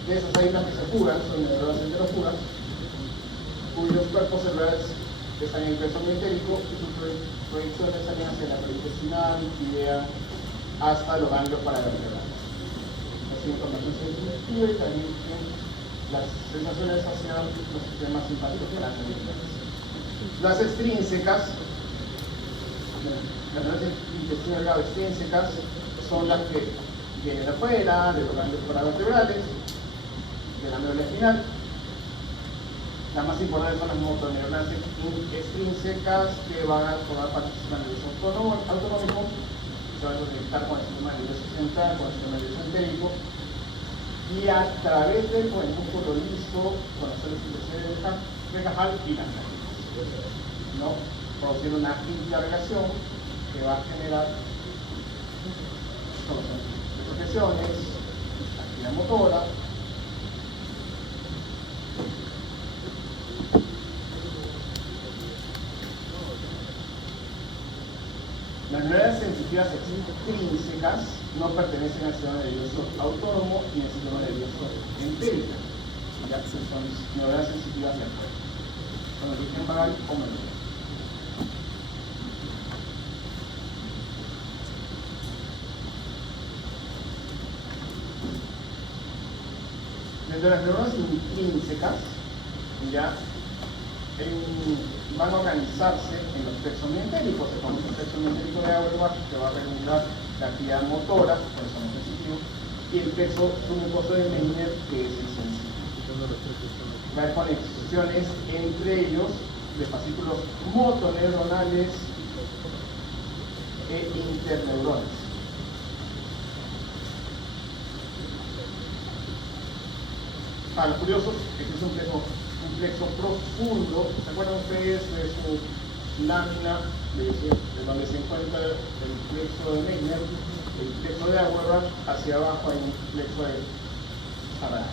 De esas hay unas que se fugan, son neuronas enterofugas, cuyos cuerpos celulares están en el pezón entérico y sus proyecciones salen hacia la pared intestinal y vean hasta los ganglios paravertebrales. Esa información sensitiva y también las sensaciones hacia los sistemas simpáticos de las neuronas. Las extrínsecas, las neuronas intestino delgado extrínsecas, son las que vienen de afuera, de los ganglios paravertebrales, de la médula espinal. Las más importantes son las motoneuronas extrínsecas que van a formar parte del sistema nervioso autonómico, que van a conectar con el sistema nervioso central, con el sistema nervioso entérico, y a través del músculo liso, con las células iniciales de Cajal y las ganglios, ¿no? Produciendo una interrelación que va a generar progresiones, actividad motora. Las neuronas sensitivas extrínsecas no pertenecen al sistema nervioso autónomo ni al sistema nervioso entérico, ya que son neuronas sensitivas de afuera, con origen vagal o manual. Dentro de las neuronas intrínsecas ya van a organizarse en los plexos mientéricos. Se conoce el plexo mientérico de Auerbach, que va a regular la actividad motora, por eso no es sensitivo, y el plexo submucoso de Meissner, que es el sensitivo. Va a haber conexiones entre ellos de fascículos motoneuronales e interneuronas. Para los curiosos, este es un plexo profundo. ¿Se acuerdan ustedes de su lámina de donde se encuentra el plexo de Meissner, el plexo de Auerbach? Hacia abajo hay un plexo de Sarah.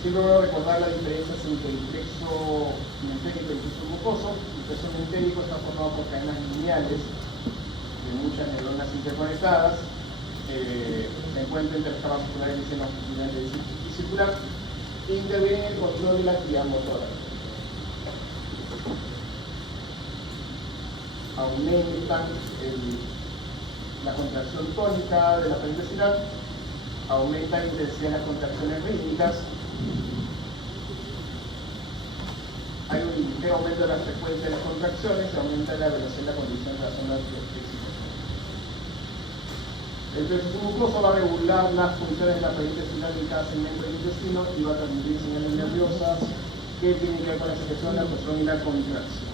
Siempre voy a recordar las diferencias entre el plexo mentérico y el plexo mucoso. El plexo mentérico está formado por cadenas lineales de muchas neuronas interconectadas. Se encuentra entre las capas musculares y senos longitudinales y circular, e interviene en el control de la actividad motora. Aumentan la contracción tónica de la parentesidad, aumenta la intensidad de las contracciones rítmicas, hay un ligero aumento de la frecuencia de las contracciones, se aumenta la velocidad de la condición de las ondas de excitación. El plexo submucoso va a regular las funciones de la parentesidad en cada segmento del intestino y va a transmitir señales nerviosas que tienen que ver con la secreción, la absorción y la contracción.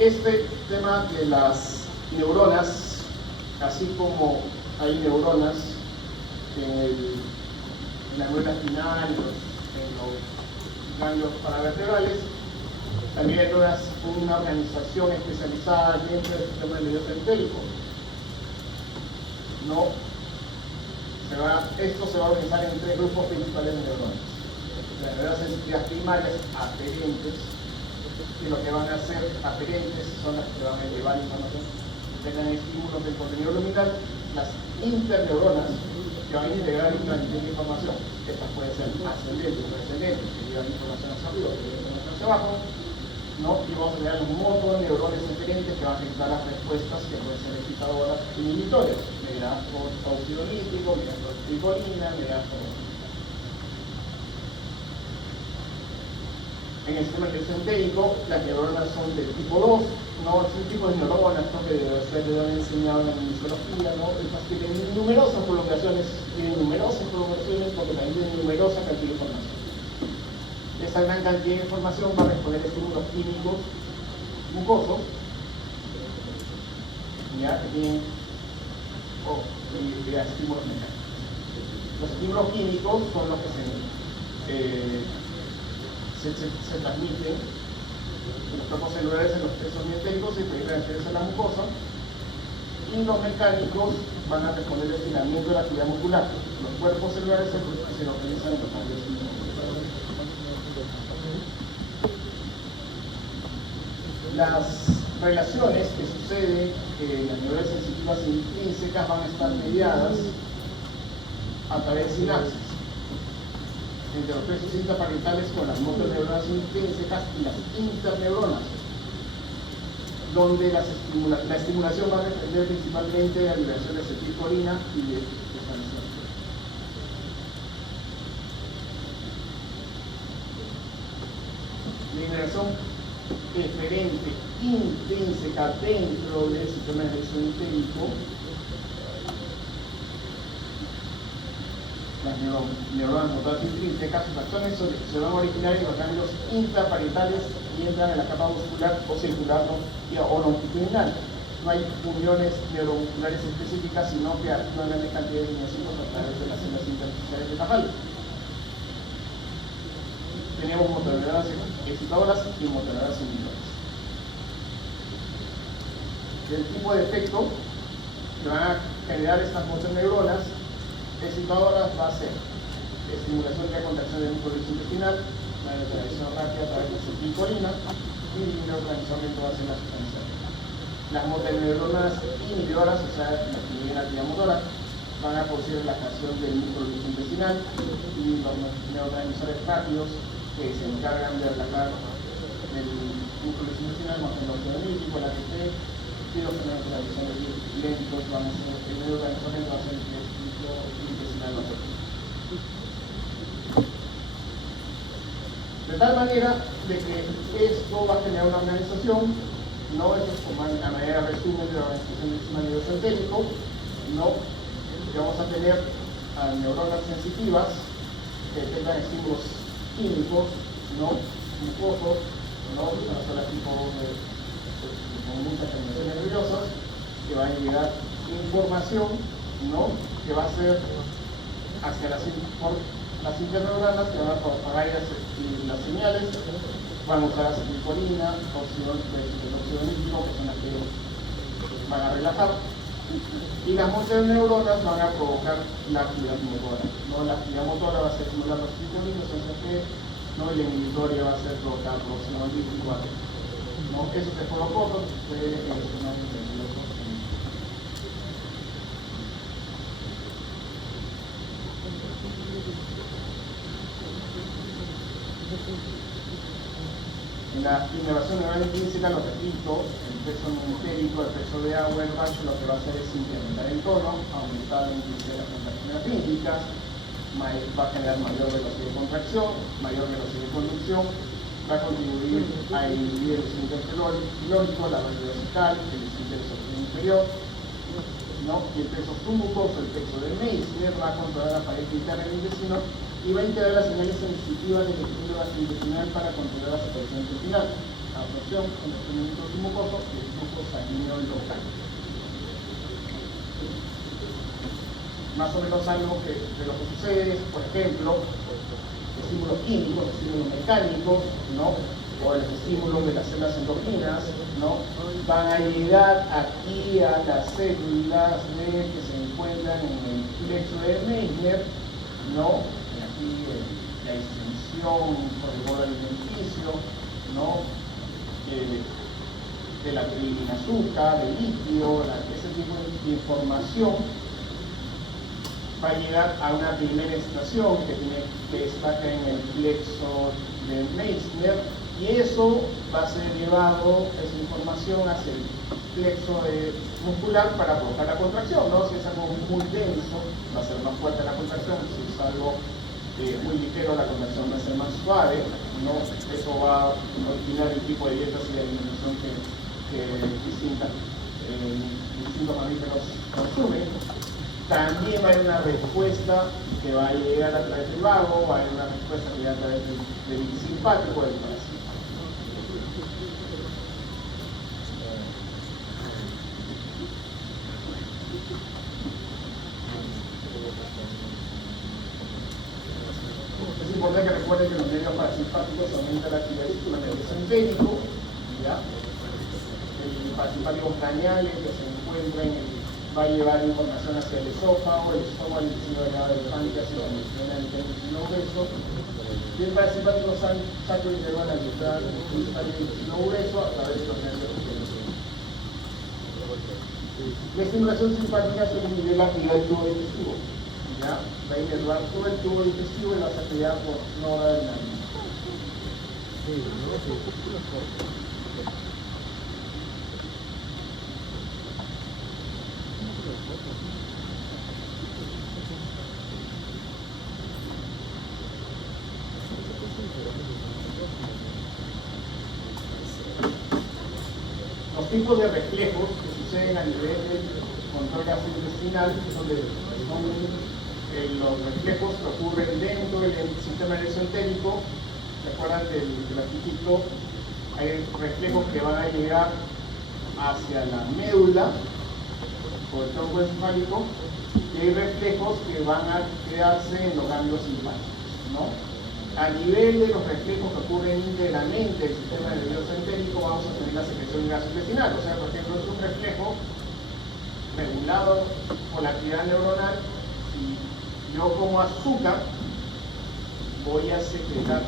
Este tema de las neuronas, así como hay neuronas en la médula espinal, en los ganglios paravertebrales, también hay una organización especializada dentro del sistema nervioso entérico. Esto se va a organizar en tres grupos principales de neuronas. Las neuronas sensitivas primarias aferentes, que lo que van a hacer aferentes son las que van a elevar información, tengan estímulos del contenido luminal. Las interneuronas, que van a integrar y transmitir información. Estas pueden ser ascendentes o descendentes, que llevan información hacia arriba, que llevan información hacia abajo, ¿no? Y vamos a tener los motoneurones diferentes que van a ejecutar las respuestas que pueden ser excitadoras y inhibitorias, mediante óxido nítrico, mediante tricolina, mediante... En el sistema nervioso entérico, las neuronas son del tipo 2, no es un tipo de neuronas, ¿no? Que debe ser enseñado en la kinesiología, ¿no? Estas tienen numerosas prolongaciones porque también tienen numerosa cantidad de información. Esa gran cantidad de información va a responder a estímulos químicos mucosos, ya que tienen estímulos mecánicos. Los estímulos químicos son los que se transmiten en los cuerpos celulares, en los plexos mientéricos y pueden transferirse a la mucosa, y los mecánicos van a responder al estiramiento de la actividad muscular. Los cuerpos celulares se localizan en los ganglios espinosos. Las relaciones que suceden en las neuronas sensitivas intrínsecas van a estar mediadas a través de sinapsis entre los plexos intraparentales con las motoneuronas intrínsecas y las interneuronas, donde la estimulación va a depender principalmente de la liberación de acetilcolina y de expansión. La liberación eferente intrínseca dentro del sistema nervioso entérico, las neuronas motoras intrínsecas, sus acciones se van a originar en los ganglios intraparentales y entran en la capa muscular o circular o longitudinal. No hay uniones neuromusculares específicas, sino que actúan en gran cantidad de miocitos a través de las células intersticiales de Tajal. Tenemos motoneuronas excitadoras y motoneuronas inhibitoras. El tipo de efecto que van a generar estas motoneuronas excitadoras va a ser estimulación de la contracción del músculo intestinal, la neutralización rápida a través de acetilcolina y el neurotransmisor va a ser la sustancia. Las motoneuronas inhibidoras, o sea, las que inhiben la actividad motora, van a producir relajación del músculo intestinal, y los neurotransmisores rápidos que se encargan de relajar el músculo intestinal, como el óxido nítrico, el ATP, y los fenómenos de la visión lentos van a ser, el medio organizamiento va a ser intestinal materno. De tal manera de que esto va a generar una organización, no esto es como a manera de resumen de la organización del sistema nervioso entérico, no, que vamos a tener a neuronas sensitivas que tengan estímulos químicos, no mucosos, no van a ser tipo con muchas terminaciones nerviosas, que van a llegar información, no, que va a ser hacia las interneuronas que van a propagar las señales, van a usar acetilcolina, óxido nítrico, que son las que van a relajar, y las neuronas van a provocar la actividad motora. ¿No? La actividad motora va a ser estimular los acetilcolinos, ¿no? Y la inhibitoria va a ser provocar óxido nítrico, ¿no? Eso se provocó, en la innervación neural intrínseca, lo repito, el peso numérico, el peso de agua, el rancho, lo que va a hacer es incrementar el tono, aumentar la intensidad de las contracciones rítmicas, va a generar mayor velocidad de contracción, mayor velocidad de conducción, va a contribuir a inhibir el esfínter pilórico, la válvula vesical, el esfínter inferior, ¿no? Y el peso submucoso, el peso de Meissner, va a controlar la pared interna del intestino y va a integrar las señales sensitivas del epitelio gastrointestinal para controlar la secreción intestinal, la absorción, el desprendimiento submucoso y el flujo sanguíneo local. Más o menos algo de lo que sucede es, por ejemplo, estímulos químicos, estímulos mecánicos, ¿no? O los estímulos de las células endocrinas, ¿no? Van a llegar aquí a las células que se encuentran en el plexo de Meissner, ¿no? Aquí la extensión por el borde alimenticio, ¿no? De la tribulina azúcar, del litio, ese tipo de información va a llegar a una primera estación que está en el plexo de Meissner, y eso va a ser llevado, esa información, hacia el plexo muscular para provocar la contracción, ¿no? Si es algo muy denso, va a ser más fuerte la contracción; si es algo muy ligero, la contracción va a ser más suave, ¿no? Eso va a originar el tipo de dietas y de alimentación que distintos mamíferos consumen. También va a haber una respuesta que va a llegar a través del vago, va a haber una respuesta que va a través del simpático, del parasimpático. Es importante que recuerden que los medios parasimpáticos aumentan la actividad del sistema nervioso entérico, ¿ya? El parasimpático craneal, que se encuentra va a llevar información hacia el esófago, el intestino delgado del páncreas y la digestión del intestino grueso. Y el parasimpático sacroilineal al intestino grueso a través de los nervios superiores. La estimulación simpática se inhibe la actividad del tubo digestivo, ¿ya? Va a inervar todo el tubo digestivo y va a ser activado por noradrenalina. Los tipos de reflejos que suceden a nivel del control gastrointestinal son los reflejos que ocurren dentro del sistema nervioso entérico. ¿Se acuerdan del arquitecto? Hay reflejos que van a llegar hacia la médula o el tronco encefálico, y hay reflejos que van a quedarse en los ganglios simpáticos, ¿no? A nivel de los reflejos que ocurren íntegramente en el sistema nervioso entérico, vamos a tener la secreción gastrointestinal. O sea, por ejemplo, es un reflejo regulado por la actividad neuronal. Si yo como azúcar, voy a secretar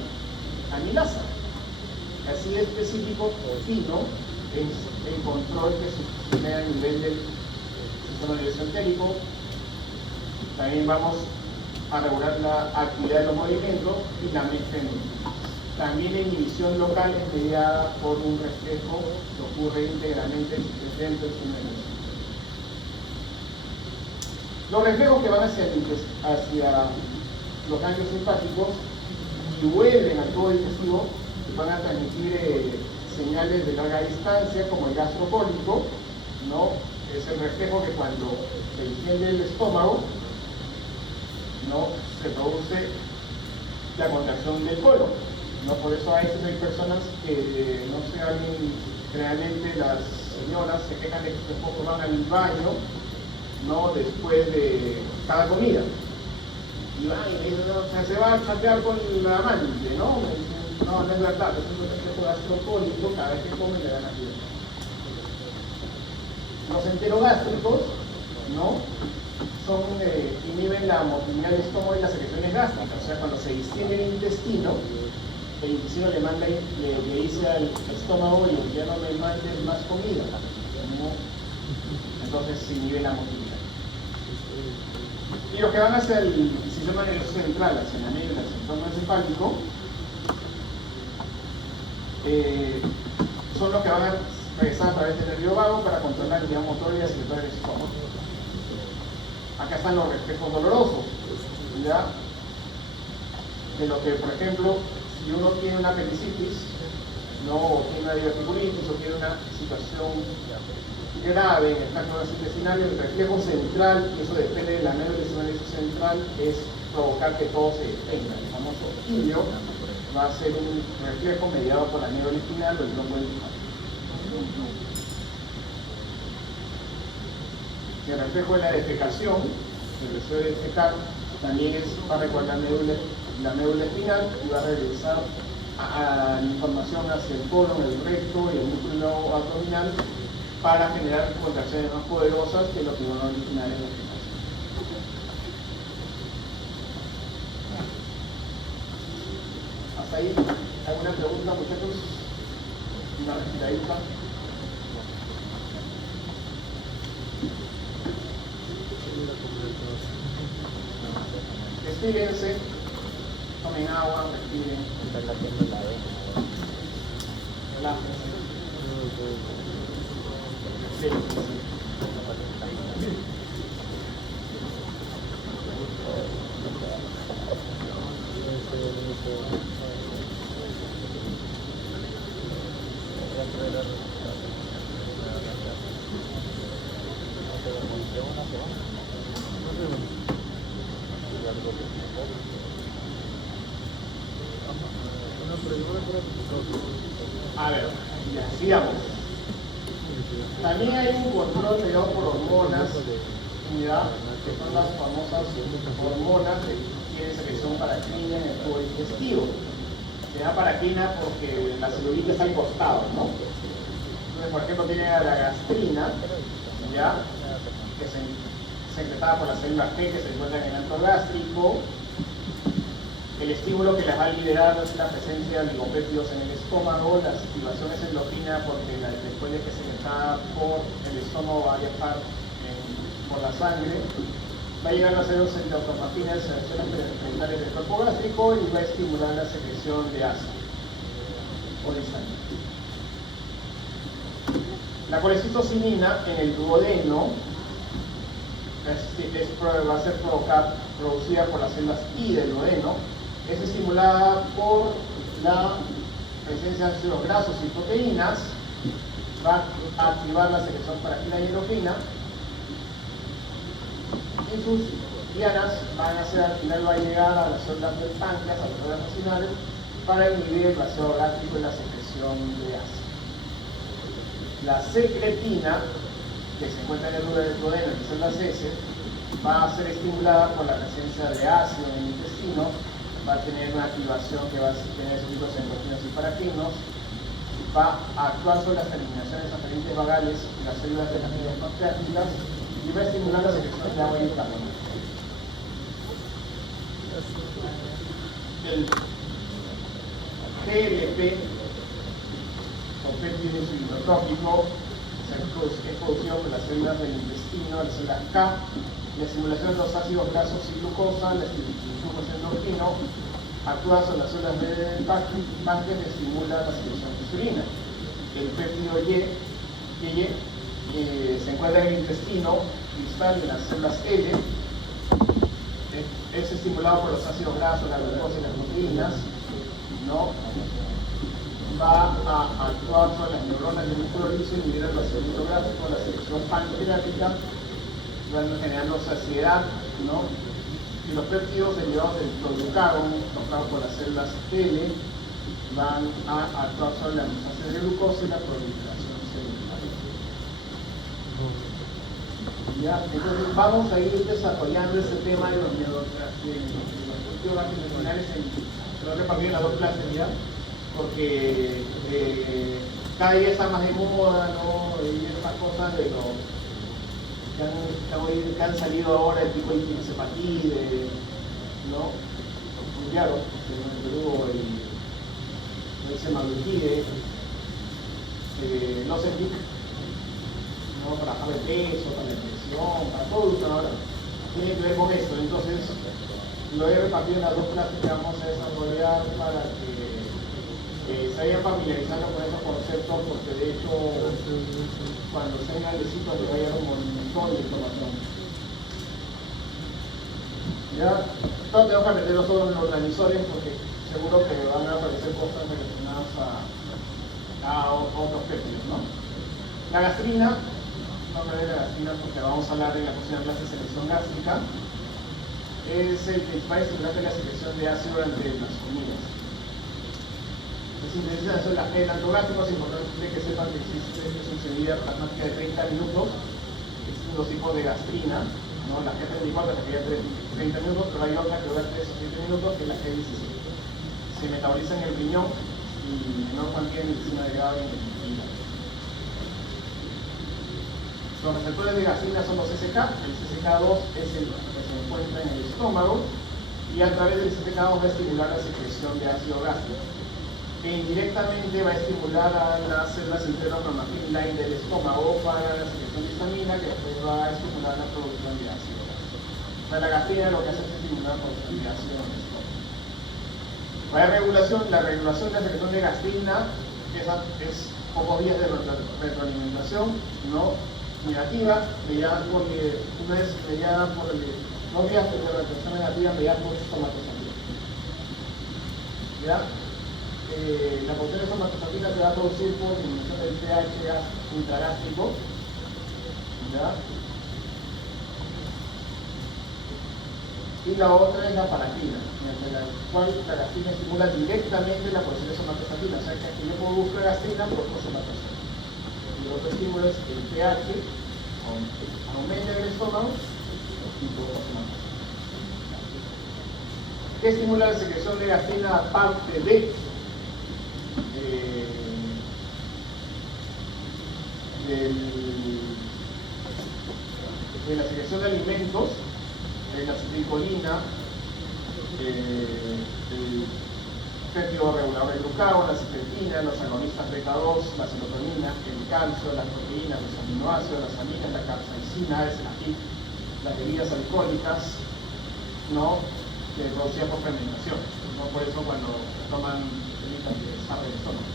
amilasa. Así de específico, fino, es el control que sucede a nivel del sistema nervioso entérico. También vamos a regular la actividad de los movimientos y la mezcla de movimientos. También la inhibición local es mediada por un reflejo que ocurre íntegramente dentro del túnel. Los reflejos que van hacia los ganglios simpáticos y vuelven al tubo digestivo van a transmitir señales de larga distancia, como el gastrocólico, ¿no? Es el reflejo que cuando se distiende el estómago, ¿no?, se produce la contracción del colon, ¿no? Por eso a veces hay personas que no saben, realmente las señoras se quejan de que sus esposos van al baño, ¿no?, después de cada comida. Y van y dicen, no, o sea, se va a chatear con la amante, ¿no? Me dicen, no, no es verdad, es un reflejo gastrocólico, cada vez que come le dan aquí. Los enterogástricos, ¿no?, inhiben la motilidad del estómago y las secreciones gástricas. O sea, cuando se distiende el intestino le dice al estómago, oye, ya no me mandes más comida, ¿no? Entonces se inhibe la motilidad. Y los que van hacia el sistema nervioso central, hacia la médula, hacia el entorno encefálico, son los que van a regresar a través del nervio vago para controlar la actividad motora y la secretoria del estómago. Acá están los reflejos dolorosos, ¿ya? De lo que, por ejemplo, si uno tiene una apendicitis, ¿no?, o tiene una diverticulitis, o tiene una situación grave en el tracto gastrointestinal, el reflejo central, y eso depende de la médula central, es provocar que todo se detenga. El famoso ilio va a ser un reflejo mediado por la médula espinal o el tronco del espinal. El reflejo de la defecación, el deseo de defecar, también va a recorrer la médula espinal y va a regresar a la información hacia el colon, el recto y el músculo abdominal para generar contracciones más poderosas que lo que van a originar en la defecación. ¿Hasta ahí? ¿Alguna pregunta, muchachos? Una respiradita. Estírense, tomen agua, respiren. Relájense. Sí. A ver, ya, sigamos. También hay un control mediado por hormonas, ¿ya?, que son las famosas hormonas que tienen secreción paracrina en el tubo digestivo. Se da paracrina porque la celulita está al costado, ¿no? Entonces, por ejemplo, tiene la gastrina, ¿ya?, que es secretada por las células G que se encuentran en el antro gástrico. El estímulo que las va a liberar es la presencia de ligopéptidos en el estómago. La activación es endógena porque después de que se secretada por el estómago va a viajar por la sangre. Va a llegar a ser la autopagina de secreciones preferentales del cuerpo gástrico y va a estimular la secreción de ácido o de sangre. La colecitocinina en el duodeno va a ser producida por las células I del duodeno. Es estimulada por la presencia de ácidos grasos y proteínas, va a activar la secreción paracrina y endorfina, y sus dianas van a ser, al final va a llegar a las células del páncreas, a las células vacinales, para inhibir el vaciado gástrico y la secreción de ácido. La secretina, que se encuentra en el duodeno y en células S, va a ser estimulada por la presencia de ácido en el intestino, va a tener una activación que va a tener circuitos endógenos y paracrinos, va a actuar sobre las terminaciones aferentes vagales y las células de las vías pancreáticas y va a estimular la secreción de agua y carbonato. El GLP, o péptido insulintrópico, es producido por las células del intestino, las células K. La estimulación de los ácidos grasos y glucosa, el flujo endógeno, actúa sobre las células del páncreas y estimula la secreción de insulina. El péptido Y se encuentra en el intestino distal en las células L. Es estimulado por los ácidos grasos, la glucosa y las proteínas, ¿no? Va a actuar sobre las neuronas del músculo liso, inhibir el vaciamiento gráfico, la secreción pancreática, generando saciedad, ¿no? Y los péptidos derivados del glucagón, tocados por las células L, van a actuar sobre la aminoácido de glucosa y la proliferación celular. Ya, entonces vamos a ir desarrollando este tema de los neurotransmisores gastrointestinales lo he repartido en las dos clases ya, porque cada día está más de moda, ¿no? Y estas cosas de los que han salido ahora, el tipo de encefalite, ¿no? Claro, en Perú el semaglutide, no se pica, ¿no? Para bajar de peso, para la presión, para todo eso ahora tiene que ver con esto. Entonces lo he repartido en las dos clases que vamos a desarrollar para que se vayan familiarizando con esos conceptos, porque de hecho cuando estén grandecitos les va a llegar un montón de información. Ya, no tengo que aprenderlo solo en los transmisores porque seguro que van a aparecer cosas relacionadas a otros péptidos, ¿no? La gastrina, no me de la gastrina porque vamos a hablar en la próxima clase de selección gástrica, es el principal estimulante de la secreción de ácido durante las comidas. El antogástrico es importante que sepan que existe una semilla plasmática de 30 minutos, existen dos tipos de gastrina, ¿no? La G34 que queda 30 minutos, pero hay otra que dura 3 o 7 minutos, que es la G17. Se metaboliza en el riñón y no mantiene medicina delgada en el hígado. Los receptores de gastrina son los SK, el CCK2 es el que se encuentra en el estómago y a través del CCK2 va a estimular la secreción de ácido gástrico. E indirectamente va a estimular a las células enteronormative line del estómago para la secreción de histamina, que después va a estimular la producción de ácido gástrico. O sea, la gastrina lo que hace es estimular la producción de ácido en el estómago. La regulación de la secreción de gastrina es pocos días de retroalimentación, ¿no? Negativa, mediada por una vez mediada por el 2 días de retención negativa mediada por somatostatina. ¿Ya? La porción de somatostatina se va a producir por disminución del pH intragástrico. ¿Ya? Y la otra es la paracrina, mediante la cual la gastrina estimula directamente la porción de somatostatina. O sea que aquí yo produzco gastrina por somatostatina. El otro estímulo es el pH, aumenta el estómago y por somatostatina. ¿Qué estimula la secreción de gastrina aparte de la secreción de alimentos? La acetilcolina, el péptido regulador de glucagón, la cisteína, los agonistas beta-2, la serotonina, el calcio, las proteínas, los aminoácidos, las aminas, la capsaicina, las bebidas alcohólicas, ¿no? Que producidas por fermentación, ¿no? Por eso cuando toman bebidas de desarrollo del estómago.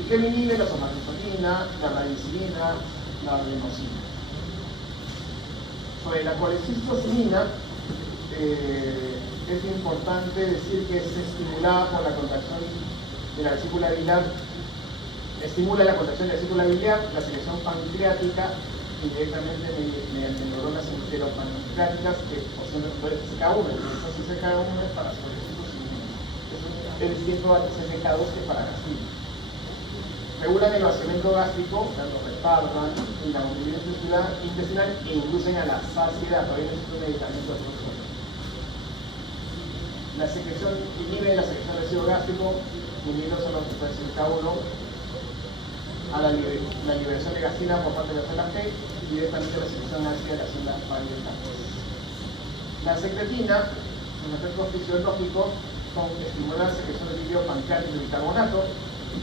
¿Y qué inhibe? La somatostatina, la radicilina, la adenosina. Sobre la colecistocinina, es importante decir que es estimulada por la contracción de la vesícula biliar, estimula la contracción de la vesícula biliar, la secreción pancreática indirectamente mediante neuronas enteropancreáticas que poseen receptores CCK1. Estos CCK1 es para colecistocinina. Es distinto al CCK2 que para gastrina. Regulan el vaciamiento gástrico, lo retardan en la movilidad intestinal e inducen a la saciedad. Todavía necesita un medicamento de otro. La secreción inhibe la secreción de ácido gástrico, inhibe los receptores CCK1 a la liberación de gastrina por parte de la célula T y directamente la secreción ácida de la célula pancreática. La secretina, en efectos fisiológicos, estimula la secreción de líquido pancreático y bicarbonato.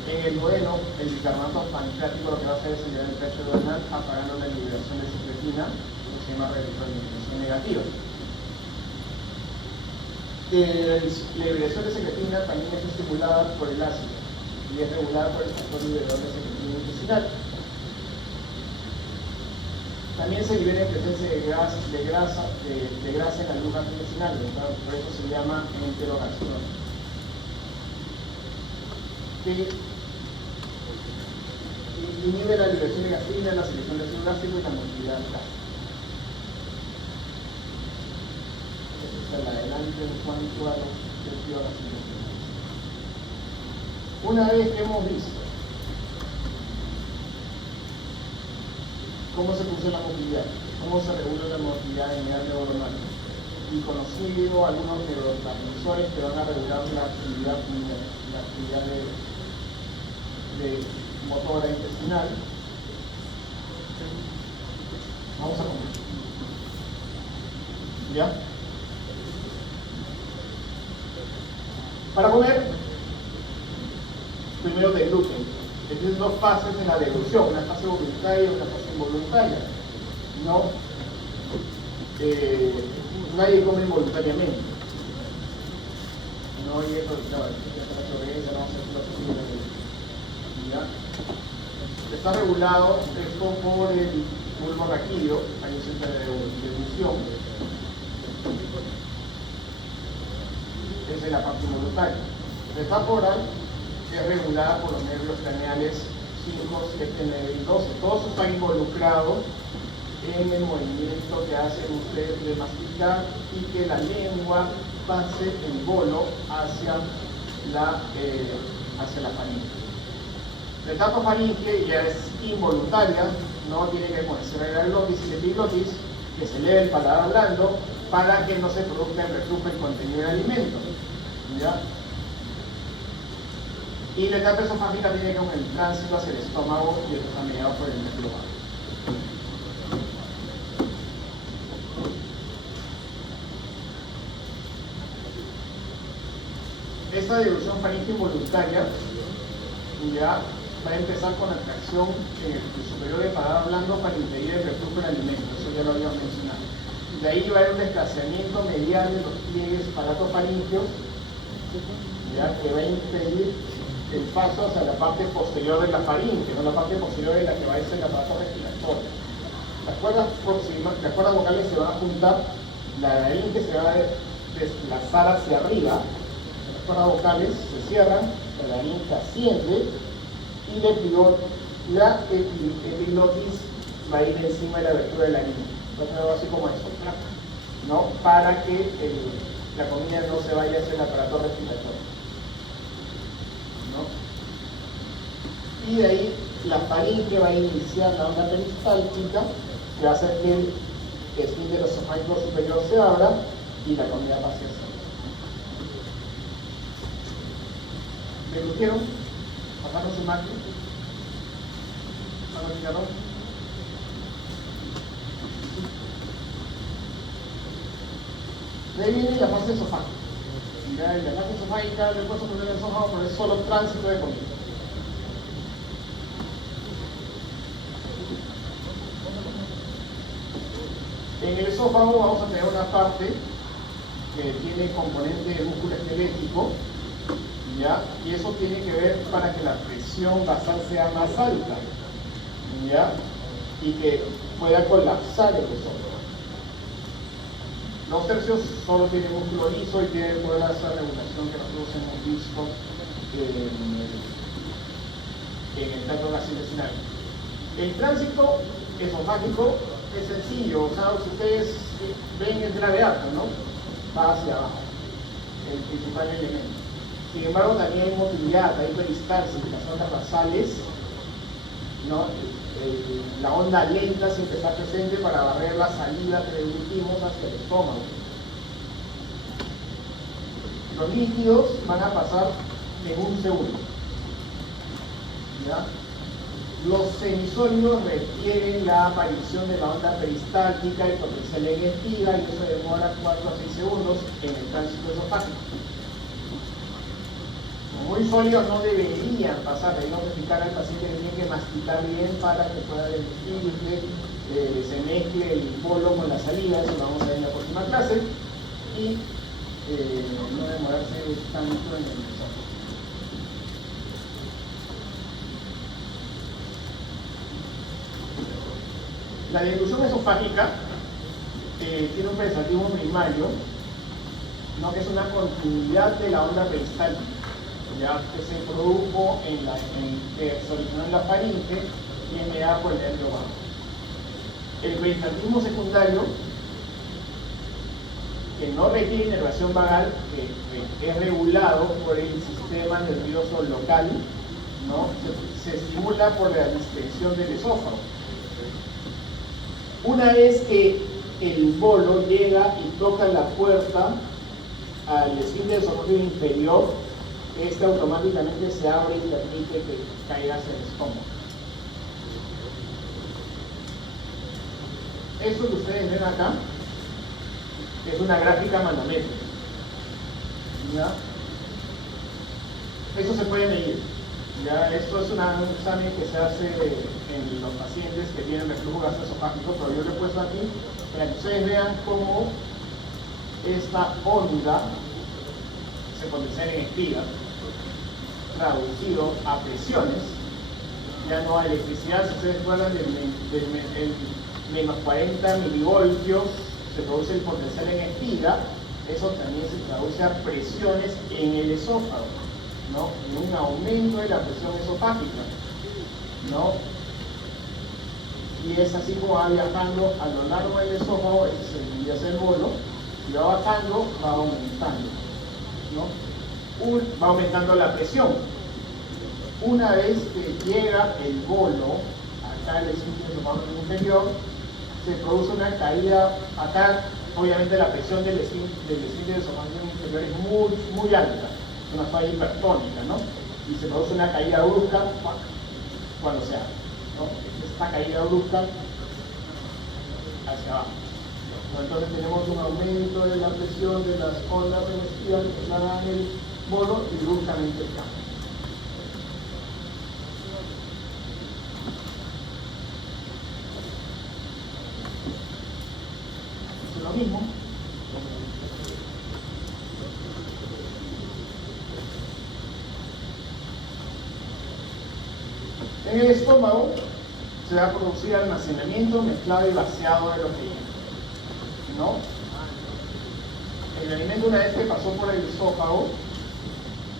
En el duodeno, el bicarbonato pancreático lo que va a hacer es elevar el pH duodenal apagando la liberación de secretina, que se llama retroalimentación negativa. La liberación de secretina también es estimulada por el ácido y es regulada por el factor liberador de secretina intestinal. También se libera en presencia de grasa en la luz intestinal, ¿verdad? Por eso se llama enterogastrón. Que inhibe la liberación de gastrina, la selección de ácido gástrico y la motilidad gástrica. Eso es el adelante en cuanto a los órganos intestinales. Una vez que hemos visto cómo se produce la motilidad, cómo se regula la motilidad en edad neuronal, y conocido algunos neurotransmisores que van a regular la actividad de motora intestinal, vamos a comer. ¿Ya? Para comer, primero degluten. Existen dos fases en la deglución, una fase voluntaria y una fase involuntaria. No, nadie come involuntariamente. No hay eso, está regulado esto por el bulbo raquídeo, hay un centro de deglución. Esa es la parte involuntaria. La etapa oral es regulada por los nervios craneales 5, 7, 9 y 12. Todo eso está involucrado en el movimiento que hacen ustedes de masticar y que la lengua pase en bolo hacia la faringe. La etapa faringe ya es involuntaria, no tiene que cerrar la glotis y la epiglotis, que se eleve el paladar blando para que no se produzca el reflujo en contenido de alimento. ¿Ya? Y la etapa esofágica tiene que ver con el tránsito hacia el estómago y esto está mediado por el nervio vago. Esta deglución faríngea involuntaria ya va a empezar con la tracción en el superior del paladar blando para impedir el reflujo del alimento, eso ya lo habíamos mencionado. De ahí va a haber un desplazamiento medial de los pliegues palatofarincos, ya que va a impedir el paso hacia la parte posterior de la faringe, no la parte posterior de la que va a ser el aparato respiratorio. Las cuerdas vocales se van a juntar, la laringe se va a desplazar hacia arriba, las cuerdas vocales se cierran, la laringe asciende y la epiglotis va a ir encima de la abertura de la laringe. Algo así como eso, ¿no? Para que la comida no se vaya hacia el aparato respiratorio, ¿no? Y de ahí la faringe va a iniciar la onda peristáltica, que va a hacer que el esfínter esofágico superior se abra y la comida pase hacia abajo. ¿Deglutieron? ¿Pasaron su máquina? ¿Van a mirarlo? De ahí viene la fase esofágica. Ya en la fase esofágica le puedo poner el esófago, pero es solo tránsito de comida. En el esófago vamos a tener una parte que tiene componente de músculo esquelético, ¿ya? Y eso tiene que ver para que la presión basal sea más alta, ¿ya? Y que pueda colapsar el esófago. Los tercios solo tienen músculo liso y tienen toda esa regulación que nosotros hemos visto en el tracto gastrointestinal. El tránsito esofágico es sencillo, o sea, si ustedes ven el graveato, ¿no? Va hacia abajo, el principal elemento. Sin embargo, también hay motilidad, hay peristalsis, las ondas basales, ¿no? La onda lenta siempre está presente para barrer la salida que emitimos hacia el estómago. Los líquidos van a pasar en un segundo, ¿ya? Los semisólidos requieren la aparición de la onda peristáltica y potencial ejecutiva, y eso demora 4 a 6 segundos en el tránsito esofágico. Muy sólidos no deberían pasar, debemos explicar al paciente que tiene que masticar bien para que pueda deglutir, se mezcle el bolo con la saliva, eso lo vamos a ver en la próxima clase. Y no demorarse tanto en el esófago. La dilución esofágica tiene un peristaltismo primario, ¿no? Que es una continuidad de la onda peristáltica, ya que se produjo que se originó en la faringe y es mediada por el nervio vago. El peristaltismo secundario, que no requiere inervación vagal, que es regulado por el sistema nervioso local, ¿no? Se estimula por la distensión del esófago. Una vez que el bolo llega y toca la puerta al esfínter esofágico inferior, este automáticamente se abre y permite que caiga hacia el estómago. Esto que ustedes ven acá es una gráfica manométrica, ¿ya? Eso se puede medir, ¿ya? Esto es un examen que se hace en los pacientes que tienen reflujo gastroesofágico, pero yo lo he puesto aquí para que ustedes vean cómo esta onda se potencia en espiga, traducido a presiones, ya no a electricidad. Si ustedes recuerdan del menos 40 milivoltios se produce el potencial en espiga, eso también se traduce a presiones en el esófago, ¿no? En un aumento de la presión esofágica, ¿no? Y es así como va viajando a lo largo del esófago, ese es el bolo, y va bajando, va aumentando, ¿no? Va aumentando la presión. Una vez que llega el bolo, acá el esfínter esofágico inferior, se produce una caída. Acá obviamente la presión del esfínter esofágico inferior es muy alta, es una falla hipertónica, ¿no? Y se produce una caída brusca cuando se abre, ¿no? Esta caída brusca hacia abajo. Entonces tenemos un aumento de la presión de las ondas emisivas que están en el bolo y bruscamente cambia. Lo mismo. En el estómago se va a producir almacenamiento, mezclado y vaciado de los alimentos, ¿no? El alimento, una vez que pasó por el esófago,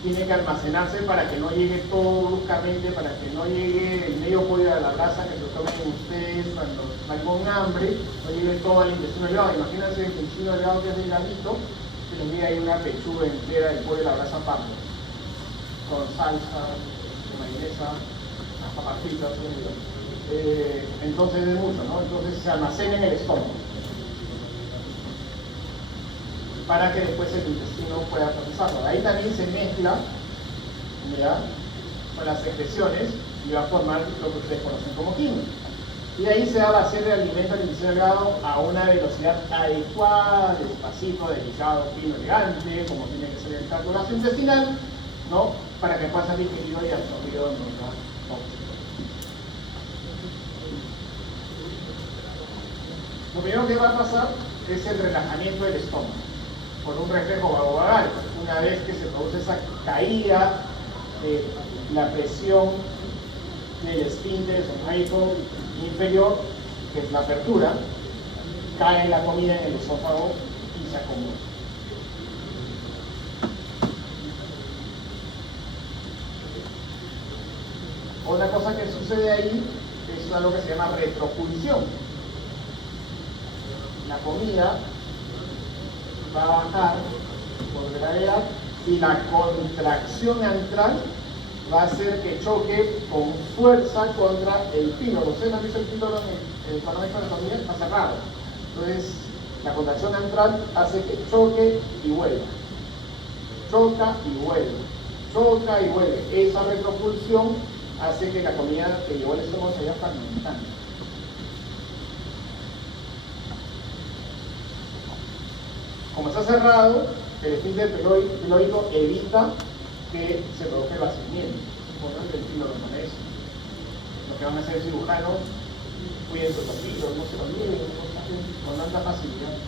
tiene que almacenarse para que no llegue todo bruscamente, para que no llegue el medio pollo de la brasa que se tomen ustedes cuando van con hambre, no llegue todo al intestino delgado. Imagínense el intestino delgado que es delgadito, que le llegue ahí una pechuga entera del pollo de la brasa pardo, con salsa, con mayonesa, las papas fritas, entonces es mucho, ¿no? Entonces se almacena en el estómago para que después el intestino pueda procesarlo. Ahí también se mezcla, ¿ya?, con las secreciones y va a formar lo que ustedes conocen como quimo. Y de ahí se va a vaciar el alimento al intestino delgado a una velocidad adecuada, despacito, delicado, fino, elegante, como tiene que ser el tracto gastrointestinal, ¿no?, para que pueda ser digerido y absorbido en nuestra boca. Lo primero que va a pasar es el relajamiento del estómago por un reflejo vagovagal. Una vez que se produce esa caída de la presión del esfínter esofágico inferior, que es la apertura, cae la comida en el esófago y se acomoda. Otra cosa que sucede ahí es algo que se llama retropulsión. La comida va a bajar por gravedad y la contracción antral va a hacer que choque con fuerza contra el píloro. ¿Ustedes han visto el píloro en el panorama de la comida? Está cerrado. Entonces, la contracción antral hace que choque y vuelva. Choca y vuelve. Choca y vuelve. Esa retropulsión hace que la comida que llevó al estómago se vaya fragmentando. Como está cerrado, el esfínter pilórico evita que se produzca el vaciamiento. Por lo tanto, el píloro no es. Lo que van a hacer cirujanos, cuiden sus pasillos, no se lo olviden, no saquen con tanta facilidad.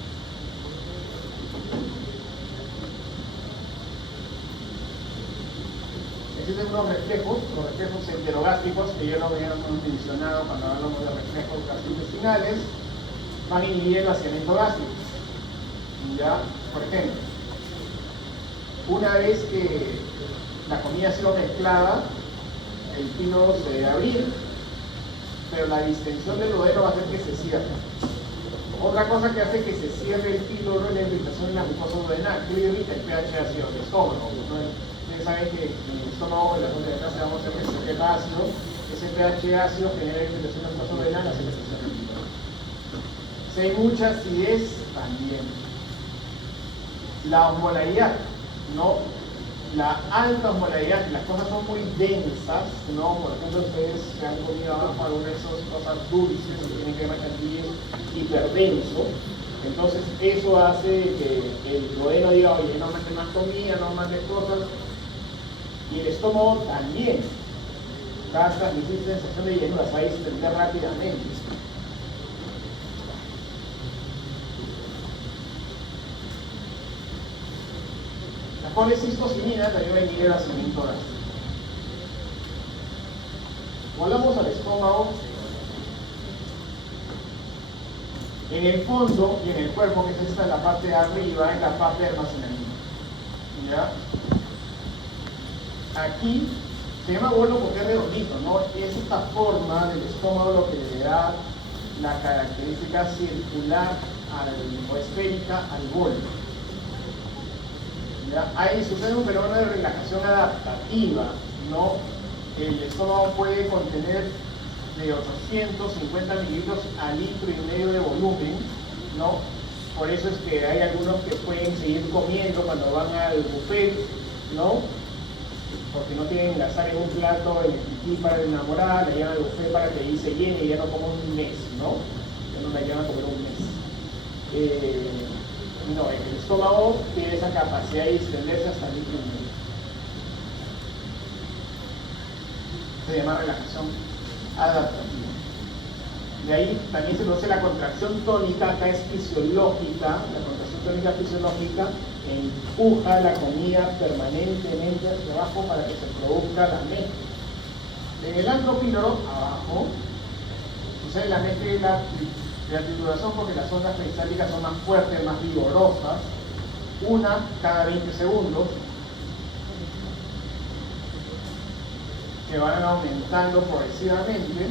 existen unos reflejos, los reflejos enterogástricos, que ya lo habíamos mencionado cuando hablamos de reflejos gastrointestinales, van a inhibir el vaciamiento gástrico. ¿Ya? Por ejemplo, una vez que la comida ha sido mezclada, el píloro se debe abrir, pero la distensión del duodeno va a hacer que se cierre. Otra cosa que hace que se cierre el píloro es la irritación en la mucosa duodenal, que irrita el pH ácido del estómago. Ustedes saben que en el estómago, en la zona de acá, se vamos a hacer que se ácido, ese pH ácido genera irritación en la mucosa duodenal, hace que se cierre el píloro. Si hay mucha acidez, también. La osmolaridad, ¿no? La alta osmolaridad, las cosas son muy densas, ¿no? Por ejemplo, ustedes se han comido abajo alguna de esas cosas dulces que tienen que ver chantilly hiperdenso, entonces eso hace que el duodeno diga, oye, no mandes más comida, no mandes cosas, y el estómago también va a transmitir sensación de llenura, se va a distender rápidamente. La colecistocinina también va a inhibir el vaciamiento gástrico. Volvamos al estómago. En el fondo y en el cuerpo, que es esta la parte de arriba, es la parte de almacenamiento. ¿Ya? Aquí se llama bolo porque es redondito, ¿no? Es esta forma del estómago lo que le da la característica circular o esférica al bolo. ¿Ya? Ahí sucede un fenómeno de relajación adaptativa, ¿no? El estómago puede contener de 850 mililitros a litro y medio de volumen, ¿no? Por eso es que hay algunos que pueden seguir comiendo cuando van al buffet, ¿no? Porque no tienen la sal en un plato, el pipí para la enamorada, la llevan al buffet para que ahí se llene y ya no como un mes, ¿no? Ya no la llevan a comer un mes. No, el estómago tiene esa capacidad de extenderse hasta el litro y medio. Se llama relajación adaptativa. De ahí también se produce la contracción tónica, acá es fisiológica, la contracción tónica fisiológica empuja la comida permanentemente hacia abajo para que se produzca la mezcla. En el antropíloro, abajo, sucede la mezcla y la trituración porque las ondas cristálicas son más fuertes, más vigorosas, una cada 20 segundos, que van aumentando progresivamente,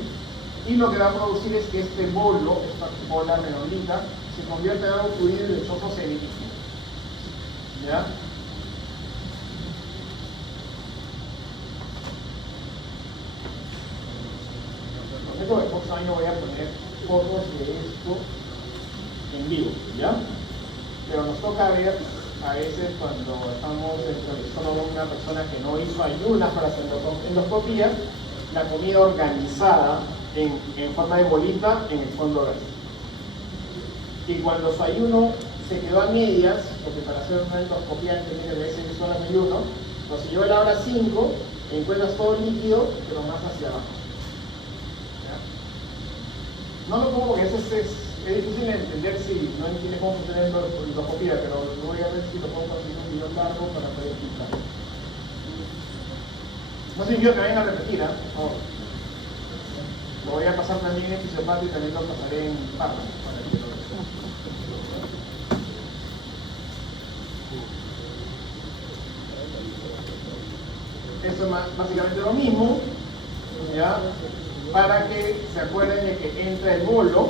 y lo que va a producir es que este bolo, esta bola redondita, se convierte en algo fluido y lechoso semilíquido. ¿Ya? Prometo que el próximo año voy a poner fotos de esto en vivo, ¿ya? Pero nos toca ver a veces cuando estamos dentro del estómago de una persona que no hizo ayunas para hacer endoscopía, la comida organizada en forma de bolita en el fondo gástrico. Y cuando su ayuno se quedó a medias, porque para hacer una endoscopía tiene que ver 6 horas de ayuno, pues si lleva la hora 5, encuentras todo líquido, pero más hacia abajo. ¿Ya? No lo pongo porque es difícil de entender si no entiendes cómo funciona la endoscopía, pero voy a ver si lo puedo conseguir un video largo para poder explicar. No sé si yo que vayan a repetir, ¿eh? Por favor. Lo voy a pasar también en Fisiopato y también lo pasaré en Parma. Eso es básicamente lo mismo, ¿ya? Para que se acuerden de que entra el bolo,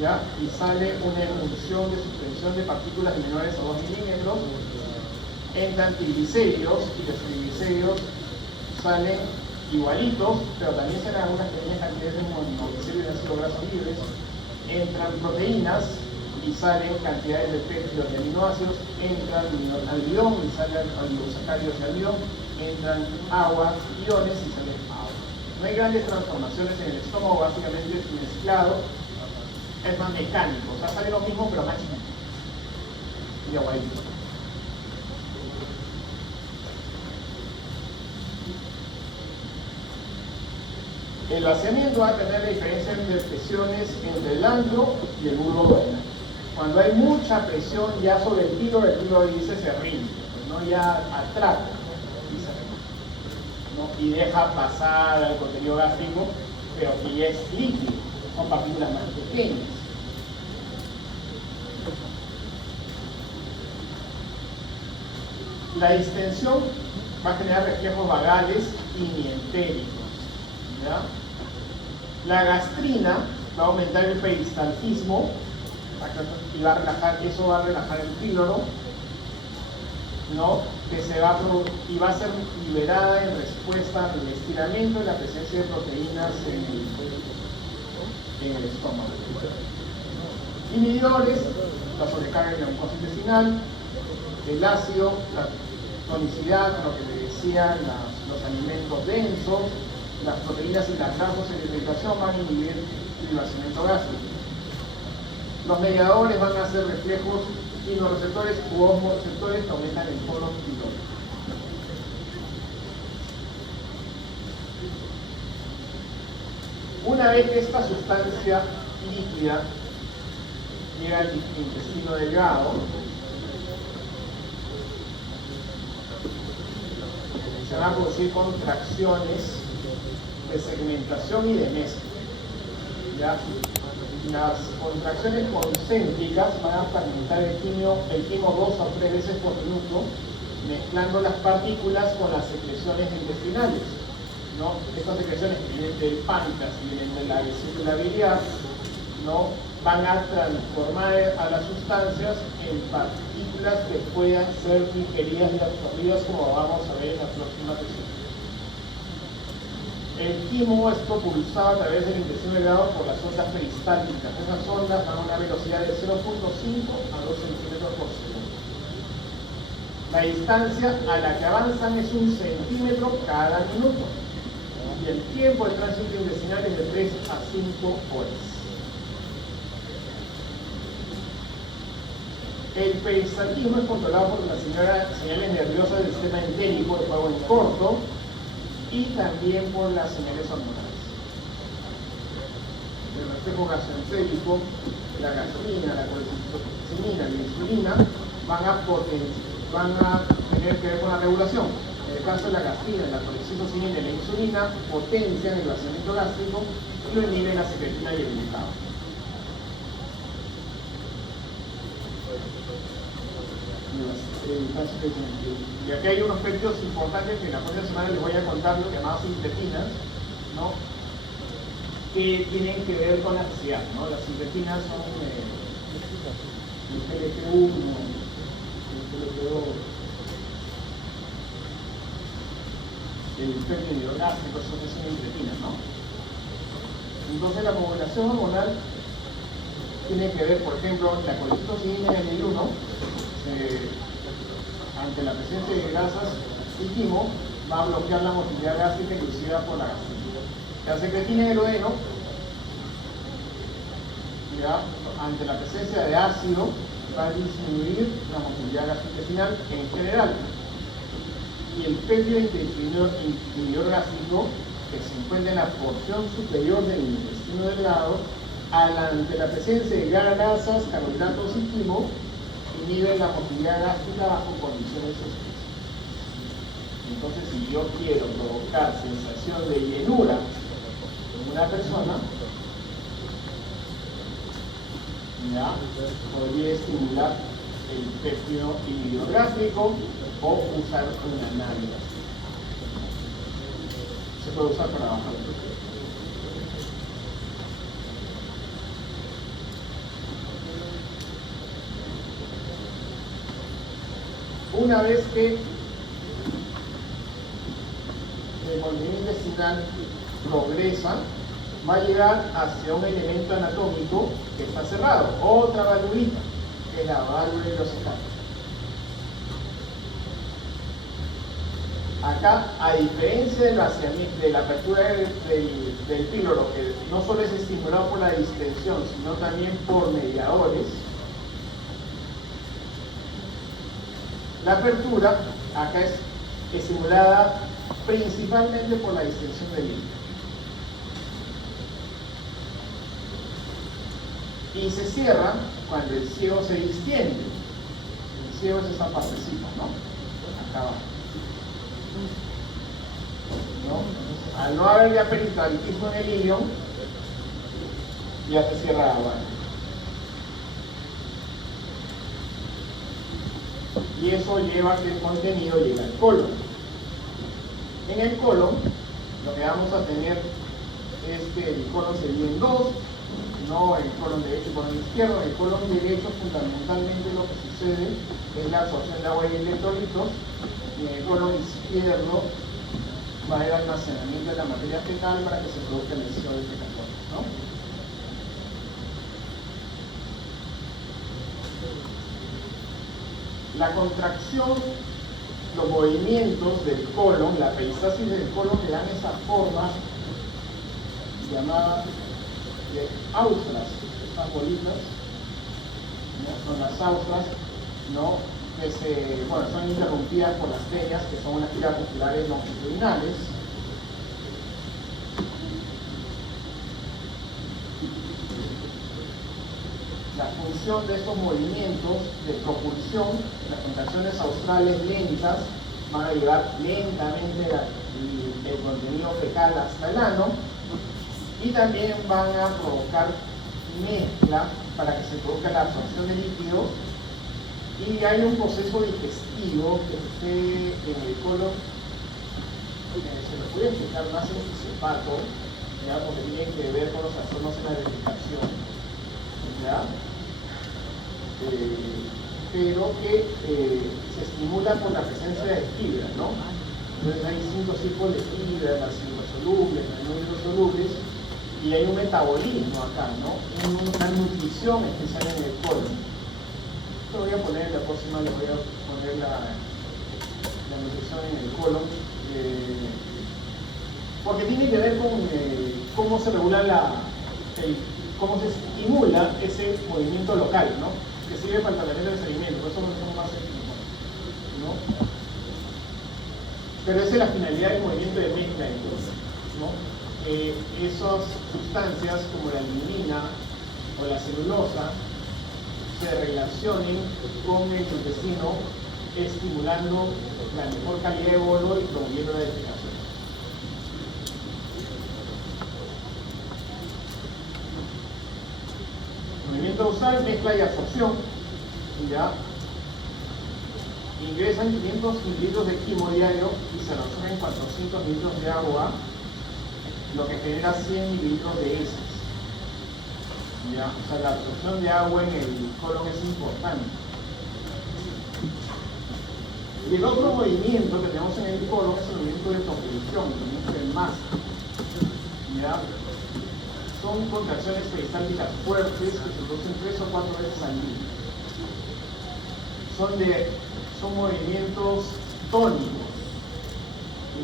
¿ya? Y sale una emulsión de suspensión de partículas menores a 2 milímetros, entran triglicéridos y los triglicéridos salen igualitos, pero también salen algunas pequeñas cantidades de monoglicéridos y ácidos grasos libres, entran proteínas y salen cantidades de péptidos y aminoácidos, entran almidón y salen oligosacáridos y almidón, entran agua, iones y salen agua. No hay grandes transformaciones en el estómago, básicamente es mezclado, es más mecánico, o sea, sale lo mismo pero más chiquito y aguadito. El vaciamiento va a tener la diferencia entre presiones entre el antro y el bulbo duodenal. Cuando hay mucha presión ya sobre el píloro dice se rinde, ¿no? Ya atrapa y se rinde. ¿no? Y deja pasar al contenido gástrico, pero que ya es líquido, son partículas más pequeñas. La distensión va a generar reflejos vagales y mientéricos, ¿ya? La gastrina va a aumentar el peristaltismo y va a relajar, eso va a relajar el píloro, ¿no? Y va a ser liberada en respuesta al estiramiento y la presencia de proteínas en el estómago. Inhibidores, la sobrecarga de la mucosa intestinal, el ácido, la tonicidad, lo que le decían los alimentos densos, las proteínas y las grasas en la irritación van a inhibir el vaciamiento gástrico. Los mediadores van a ser reflejos quimioreceptores u osmoreceptores que aumentan el tono pílorico. Una vez que esta sustancia líquida llega al intestino delgado, se van a producir contracciones de segmentación y de mezcla. ¿Ya? Las contracciones concéntricas van a fragmentar el quimo 2 a 3 veces por minuto, mezclando las partículas con las secreciones intestinales, ¿no? Estas secreciones que vienen del páncreas y vienen de la vesícula biliar, ¿no? Van a transformar a las sustancias en partículas que puedan ser digeridas y absorbidas, como vamos a ver en la próxima sesión. El quimo es propulsado a través del intestino delgado por las ondas peristálticas. Esas ondas van a una velocidad de 0.5 a 2 centímetros por segundo. La distancia a la que avanzan es 1 centímetro cada minuto. Y el tiempo de tránsito intestinal es de 3 a 5 horas. El peristaltismo es controlado por las señales nerviosas del sistema entérico, de juego en corto, y también por las señales hormonales. El reflejo gastroentérico, la gastrina, la colecistocinina y la insulina van a tener que ver con la regulación. En el caso de la gastrina, la colecistocinina y la insulina potencian el vaciamiento gástrico y lo inhiben la secretina y el glucagón. Y aquí hay unos péptidos importantes que en la próxima semana les voy a contar, lo llamados sintretinas, ¿no? Que tienen que ver con la ansiedad, ¿no? Las sintretinas son el GLP-1, el GLP-2, el péptido gástrico, son sintretinas, ¿no? Entonces la modulación hormonal tiene que ver, por ejemplo, la colecistocinina en el 1, ante la presencia de grasas y quimo, va a bloquear la motilidad gástrica inducida por la gastrina. La secretina en el duodeno, ante la presencia de ácido, va a disminuir la motilidad gastrointestinal en general. Y el péptido inhibidor gástrico, que se encuentra en la porción superior del intestino delgado, ante la presencia de grasas, carbohidratos y quimo, inhibe la motilidad gástrica bajo condiciones específicas. Entonces, si yo quiero provocar sensación de llenura en una persona, ¿ya? Podría estimular el péptido inhibidor gástrico o usar una náliga. Se puede usar para bajar el peso. Una vez que el movimiento intestinal progresa, va a llegar hacia un elemento anatómico que está cerrado, otra valvulita, que es la válvula ileocecal. Acá, a diferencia del vaciamiento, de la apertura del píloro, que no solo es estimulado por la distensión, sino también por mediadores, la apertura acá es estimulada principalmente por la distensión del líquido. Y se cierra cuando el ciego se distiende. El ciego es esa partecita, ¿no? Acá abajo. ¿no? Entonces, al no haber ya peritalitismo en el ilion, ya se cierra la vara. Y eso lleva a que el contenido llegue al colon. En el colon, lo que vamos a tener es que el colon se divide en dos, no el colon derecho y el colon izquierdo. El colon derecho, fundamentalmente, lo que sucede es la absorción de agua y electrolitos, y en el colon izquierdo va a haber almacenamiento de la materia fecal para que se produzca el deseo defecatorio, ¿no? La contracción, los movimientos del colon, la peristalsis del colon, le dan esa forma llamada de austras, estas bolitas, ¿no? Son las austras, ¿no? Que son interrumpidas por las venas, que son unas fibras musculares longitudinales. La función de estos movimientos de propulsión, las contracciones australes lentas, van a llevar lentamente el contenido fecal hasta el ano, y también van a provocar mezcla para que se produzca la absorción de líquidos, y hay un proceso digestivo que sucede en el colon, se lo puede explicar más en fisiopatía, ¿ya? Porque tiene que ver con los trastornos en la defecación, ¿ya? Pero que se estimula por la presencia de fibra, ¿no? Entonces hay distintos tipos de fibras, las hidrosolubles, las no hidrosolubles, y hay un metabolismo acá, ¿no? Una nutrición especial en el colon. Esto lo voy a poner, la próxima le voy a poner la nutrición en el colon, porque tiene que ver con cómo se regula cómo se estimula ese movimiento local, ¿no? Que sirve para el tratamiento del sedimento, por eso no somos más técnicos, ¿no? Pero esa es la finalidad del movimiento de mezcla, entonces, ¿no? Esas sustancias como la lignina o la celulosa se relacionen con el intestino, estimulando la mejor calidad de bolo y promoviendo la defecación. Movimiento usal, mezcla y absorción, ¿ya? Ingresan 500 mililitros de quimo diario y se absorben 400 mililitros de agua, lo que genera 100 mililitros de heces, ¿ya? O sea, la absorción de agua en el colon es importante. Y el otro movimiento que tenemos en el colon es el movimiento de propulsión, el movimiento del MAST, ¿ya? Son contracciones peristálticas fuertes que se producen 3 o 4 veces al día. Son movimientos tónicos,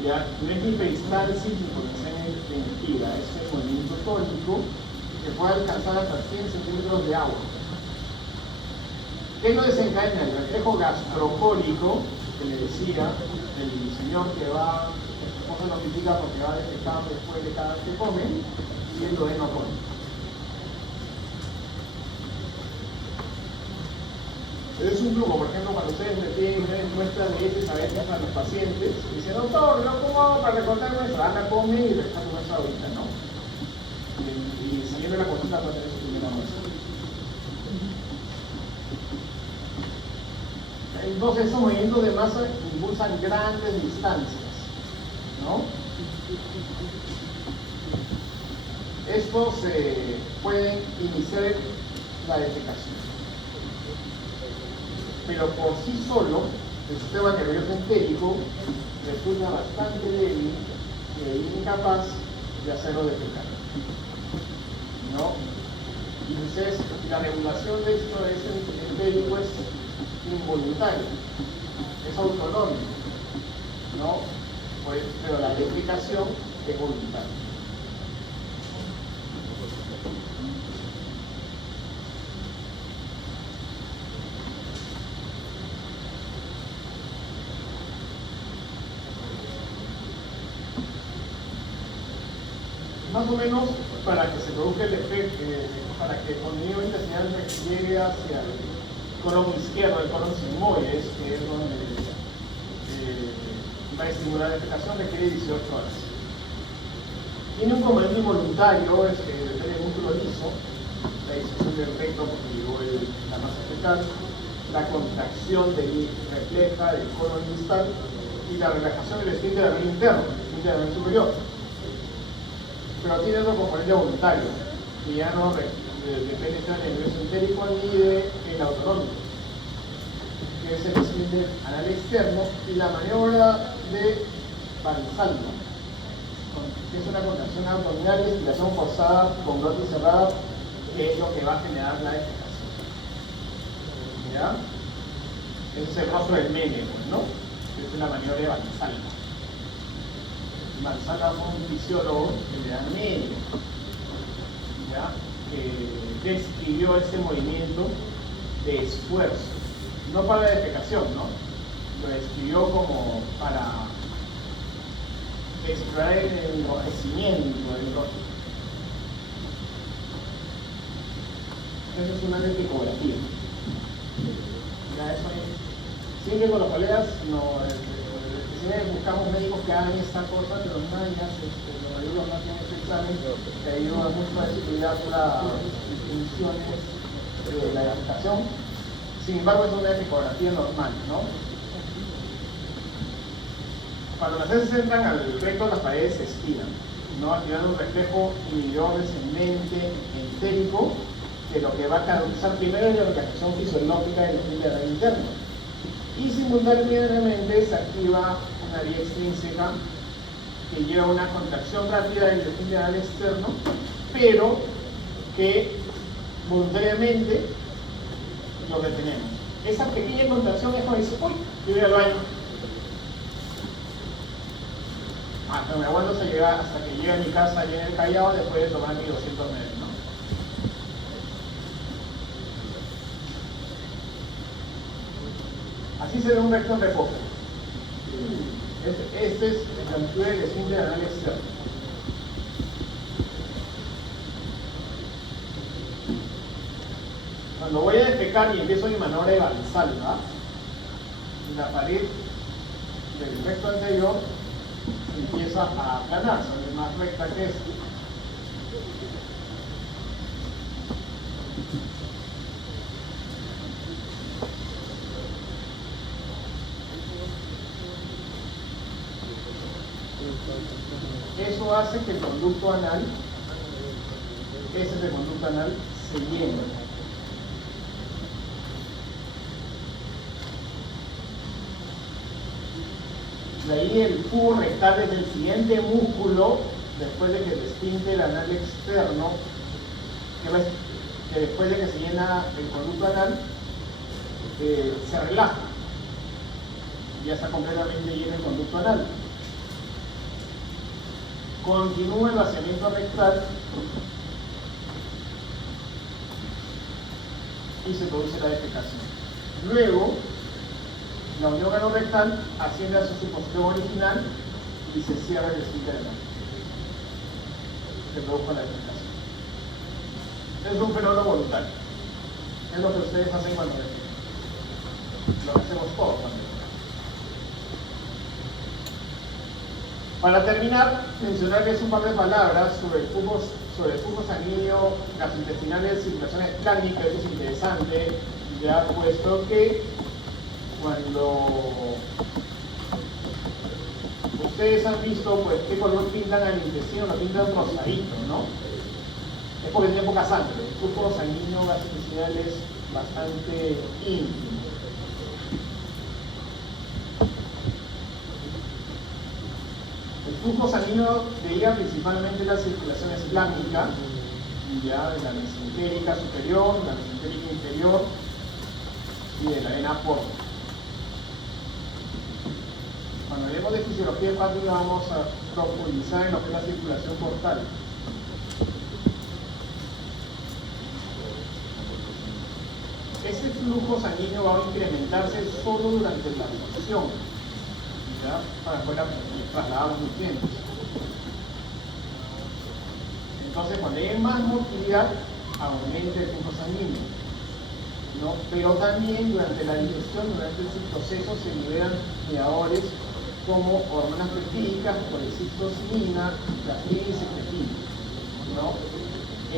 ¿ya? No es ni peristalsis ni contracción definitiva, es el movimiento tónico que puede alcanzar hasta 100 centímetros de agua. ¿Qué lo desencadena? El reflejo gastrocólico que le decía, el señor que va, su esposa lo critica porque va defecando después de cada vez que come, y el duodeno cólico. Es un truco, por ejemplo, cuando ustedes me piden una muestra de heces a veces a los pacientes, y dicen, doctor, ¿no? ¿Cómo hago para recortar muestra? Anda, come y deja tu muestra ahorita, ¿no? Y siguiendo la consulta para tener su primera muestra. Entonces, esos movimientos de masa impulsan grandes distancias, ¿no? Estos pueden iniciar la defecación. Pero por sí solo, el sistema nervioso entérico resulta bastante débil e incapaz de hacerlo defecar, ¿no? Y entonces, la regulación de esto entérico es involuntaria, es autonómica, ¿no? Pues, pero la defecación es voluntaria. Más o menos para que se produzca el efecto, para que el contenido intestinal llegue hacia el colon izquierdo, el colon sigmoides, que es donde para estimular la defecación requiere 18 horas. Tiene un componente involuntario, depende del músculo liso, la disociación del recto porque llegó la masa fecal, la contracción refleja del colon distal y la relajación del esfínter anal interno, el esfínter anal superior. Pero tiene otro componente voluntario, que ya no depende del ingreso entérico ni del autonómico, que es el esfínter anal externo y la maniobra de Valsalva, que es una contracción abdominal y estiración forzada con glotis cerrada, que es lo que va a generar la defecación. ¿Ya? Ese es el rostro del meme, ¿no? Es la maniobra de Valsalva. Valsalva fue un fisiólogo de la Edad Media, ¿ya? Que describió ese movimiento de esfuerzo, no para la defecación, ¿no? Lo describió como para explorar el enrojecimiento del rostro. Eso es una epicografía. Ya eso es. Siempre con los colegas siempre buscamos médicos que hagan esta cosa, pero nadie hace, los radiólogos no tienen ese examen, que ayuda mucho a estudiar las distinciones de la defecación. Sin embargo, es una epicografía normal, ¿no? Cuando las heces entran al recto, las paredes se estiran, ¿no? Activando un reflejo inhibidor descendente entérico, que lo que va a causar primero es la relajación fisiológica del esfínter anal interno. Y simultáneamente se activa una vía extrínseca que lleva una contracción rápida del esfínter anal externo, pero que voluntariamente lo detenemos. Esa pequeña contracción es como dice, uy, yo voy al baño. Hasta me aguanto hasta que llegue a mi casa allá en el Callao después de tomar mis 200 metros, ¿no? Así se ve un recto en reposo. Este es la amplitud del esfínter anal externo. Cuando voy a defecar y empiezo mi maniobra de Valsalva, la pared del recto anterior empieza a aplanarse, es más recta que esta. Eso hace que el conducto anal, ese es el conducto anal, se llene. De ahí el tubo rectal es el siguiente músculo, después de que el esfínter anal externo, que después de que se llena el conducto anal, se relaja. Ya está completamente lleno el conducto anal. Continúa el vaciamiento rectal y se produce la defecación. Luego, la unión anorrectal asciende a su posición original y se cierra el esfínter anal. Se produjo la defecación. Es un fenómeno voluntario. Es lo que ustedes hacen cuando defecan. Lo que hacemos todos también. Para terminar, mencionarles un par de palabras sobre el flujo sanguíneo gastrointestinal de circulación esplánica. Esto es interesante, ya puesto que cuando ustedes han visto pues qué color pintan al intestino, lo pintan rosadito, ¿no? Es porque tiene poca sangre. El flujo sanguíneo gastrointestinal es bastante íntimo. El flujo sanguíneo deriva principalmente de la circulación esplánica, ya de la mesentérica superior, la mesentérica inferior y de la vena porta. Cuando hablemos de fisiología hepática vamos a profundizar en lo que es la circulación portal. Ese flujo sanguíneo va a incrementarse solo durante la absorción, ¿ya? Para poder trasladar los nutrientes. Entonces, cuando hay más motilidad, aumenta el flujo sanguíneo, ¿no? Pero también durante la digestión, durante ese proceso, se liberan mediadores como hormonas peptídicas, colecistocimina, plasmina y secretina, ¿no?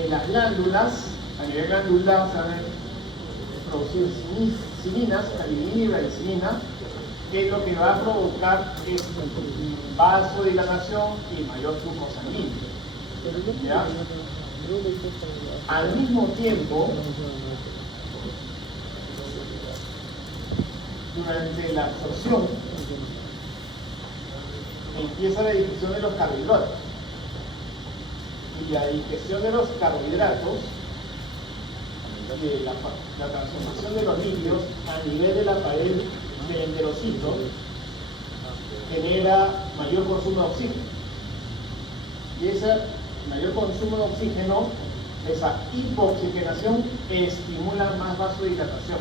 En las glándulas, a nivel glandular, se van a producir ciminas, calinina y bradicimina, que lo que va a provocar es vasodilatación y mayor flujo sanguíneo. ¿Ya? Al mismo tiempo, durante la absorción, empieza la digestión de los carbohidratos. Y la digestión de los carbohidratos, la transformación de los lípidos a nivel de la pared del enterocito, genera mayor consumo de oxígeno. Y ese mayor consumo de oxígeno, esa hipoxigenación, estimula más vasodilatación.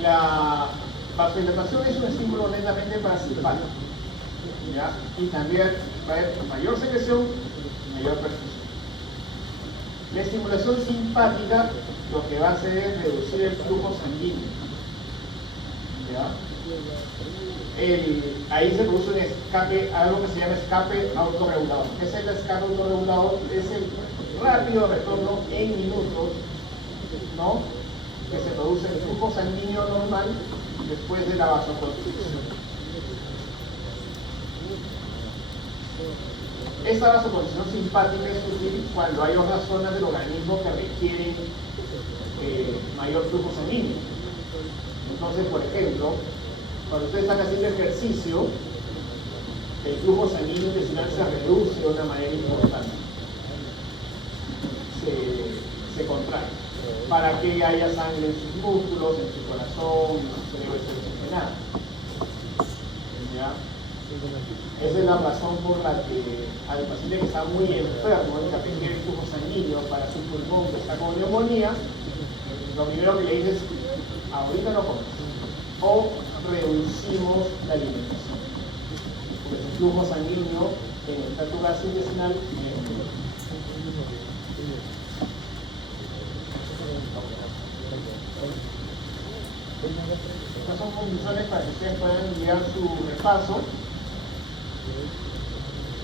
La vasodilatación es un estímulo netamente parasimpático, ¿ya? Y también va a haber mayor secreción y mayor perfusión. La estimulación simpática lo que va a hacer es reducir el flujo sanguíneo, ¿ya? Ahí se produce un escape, algo que se llama escape autorregulador. ¿Qué es el escape autorregulador? Es el rápido retorno en minutos, ¿no?, que se produce el flujo sanguíneo normal después de la vasoconstricción. Esta vasoconstricción simpática es útil cuando hay otras zonas del organismo que requieren mayor flujo sanguíneo. Entonces, por ejemplo, cuando ustedes están haciendo ejercicio, el flujo sanguíneo intestinal se reduce de una manera importante. Se contrae, para que haya sangre en sus músculos, en su corazón, en su cerebro esté oxigenado. ¿Ya? Esa es la razón por la que al paciente que está muy enfermo, que requiere el flujo sanguíneo para su pulmón, que está con neumonía, lo primero que le dices es, ahorita no comes, o reducimos la alimentación, porque su flujo sanguíneo en el tracto gastrointestinal es menor. Estas son conclusiones para que ustedes puedan enviar su repaso.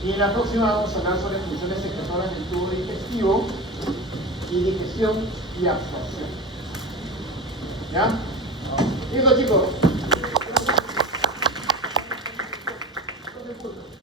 Y en la próxima vamos a hablar sobre funciones secretoras del tubo digestivo y digestión y absorción. ¿Ya? Listo, chicos.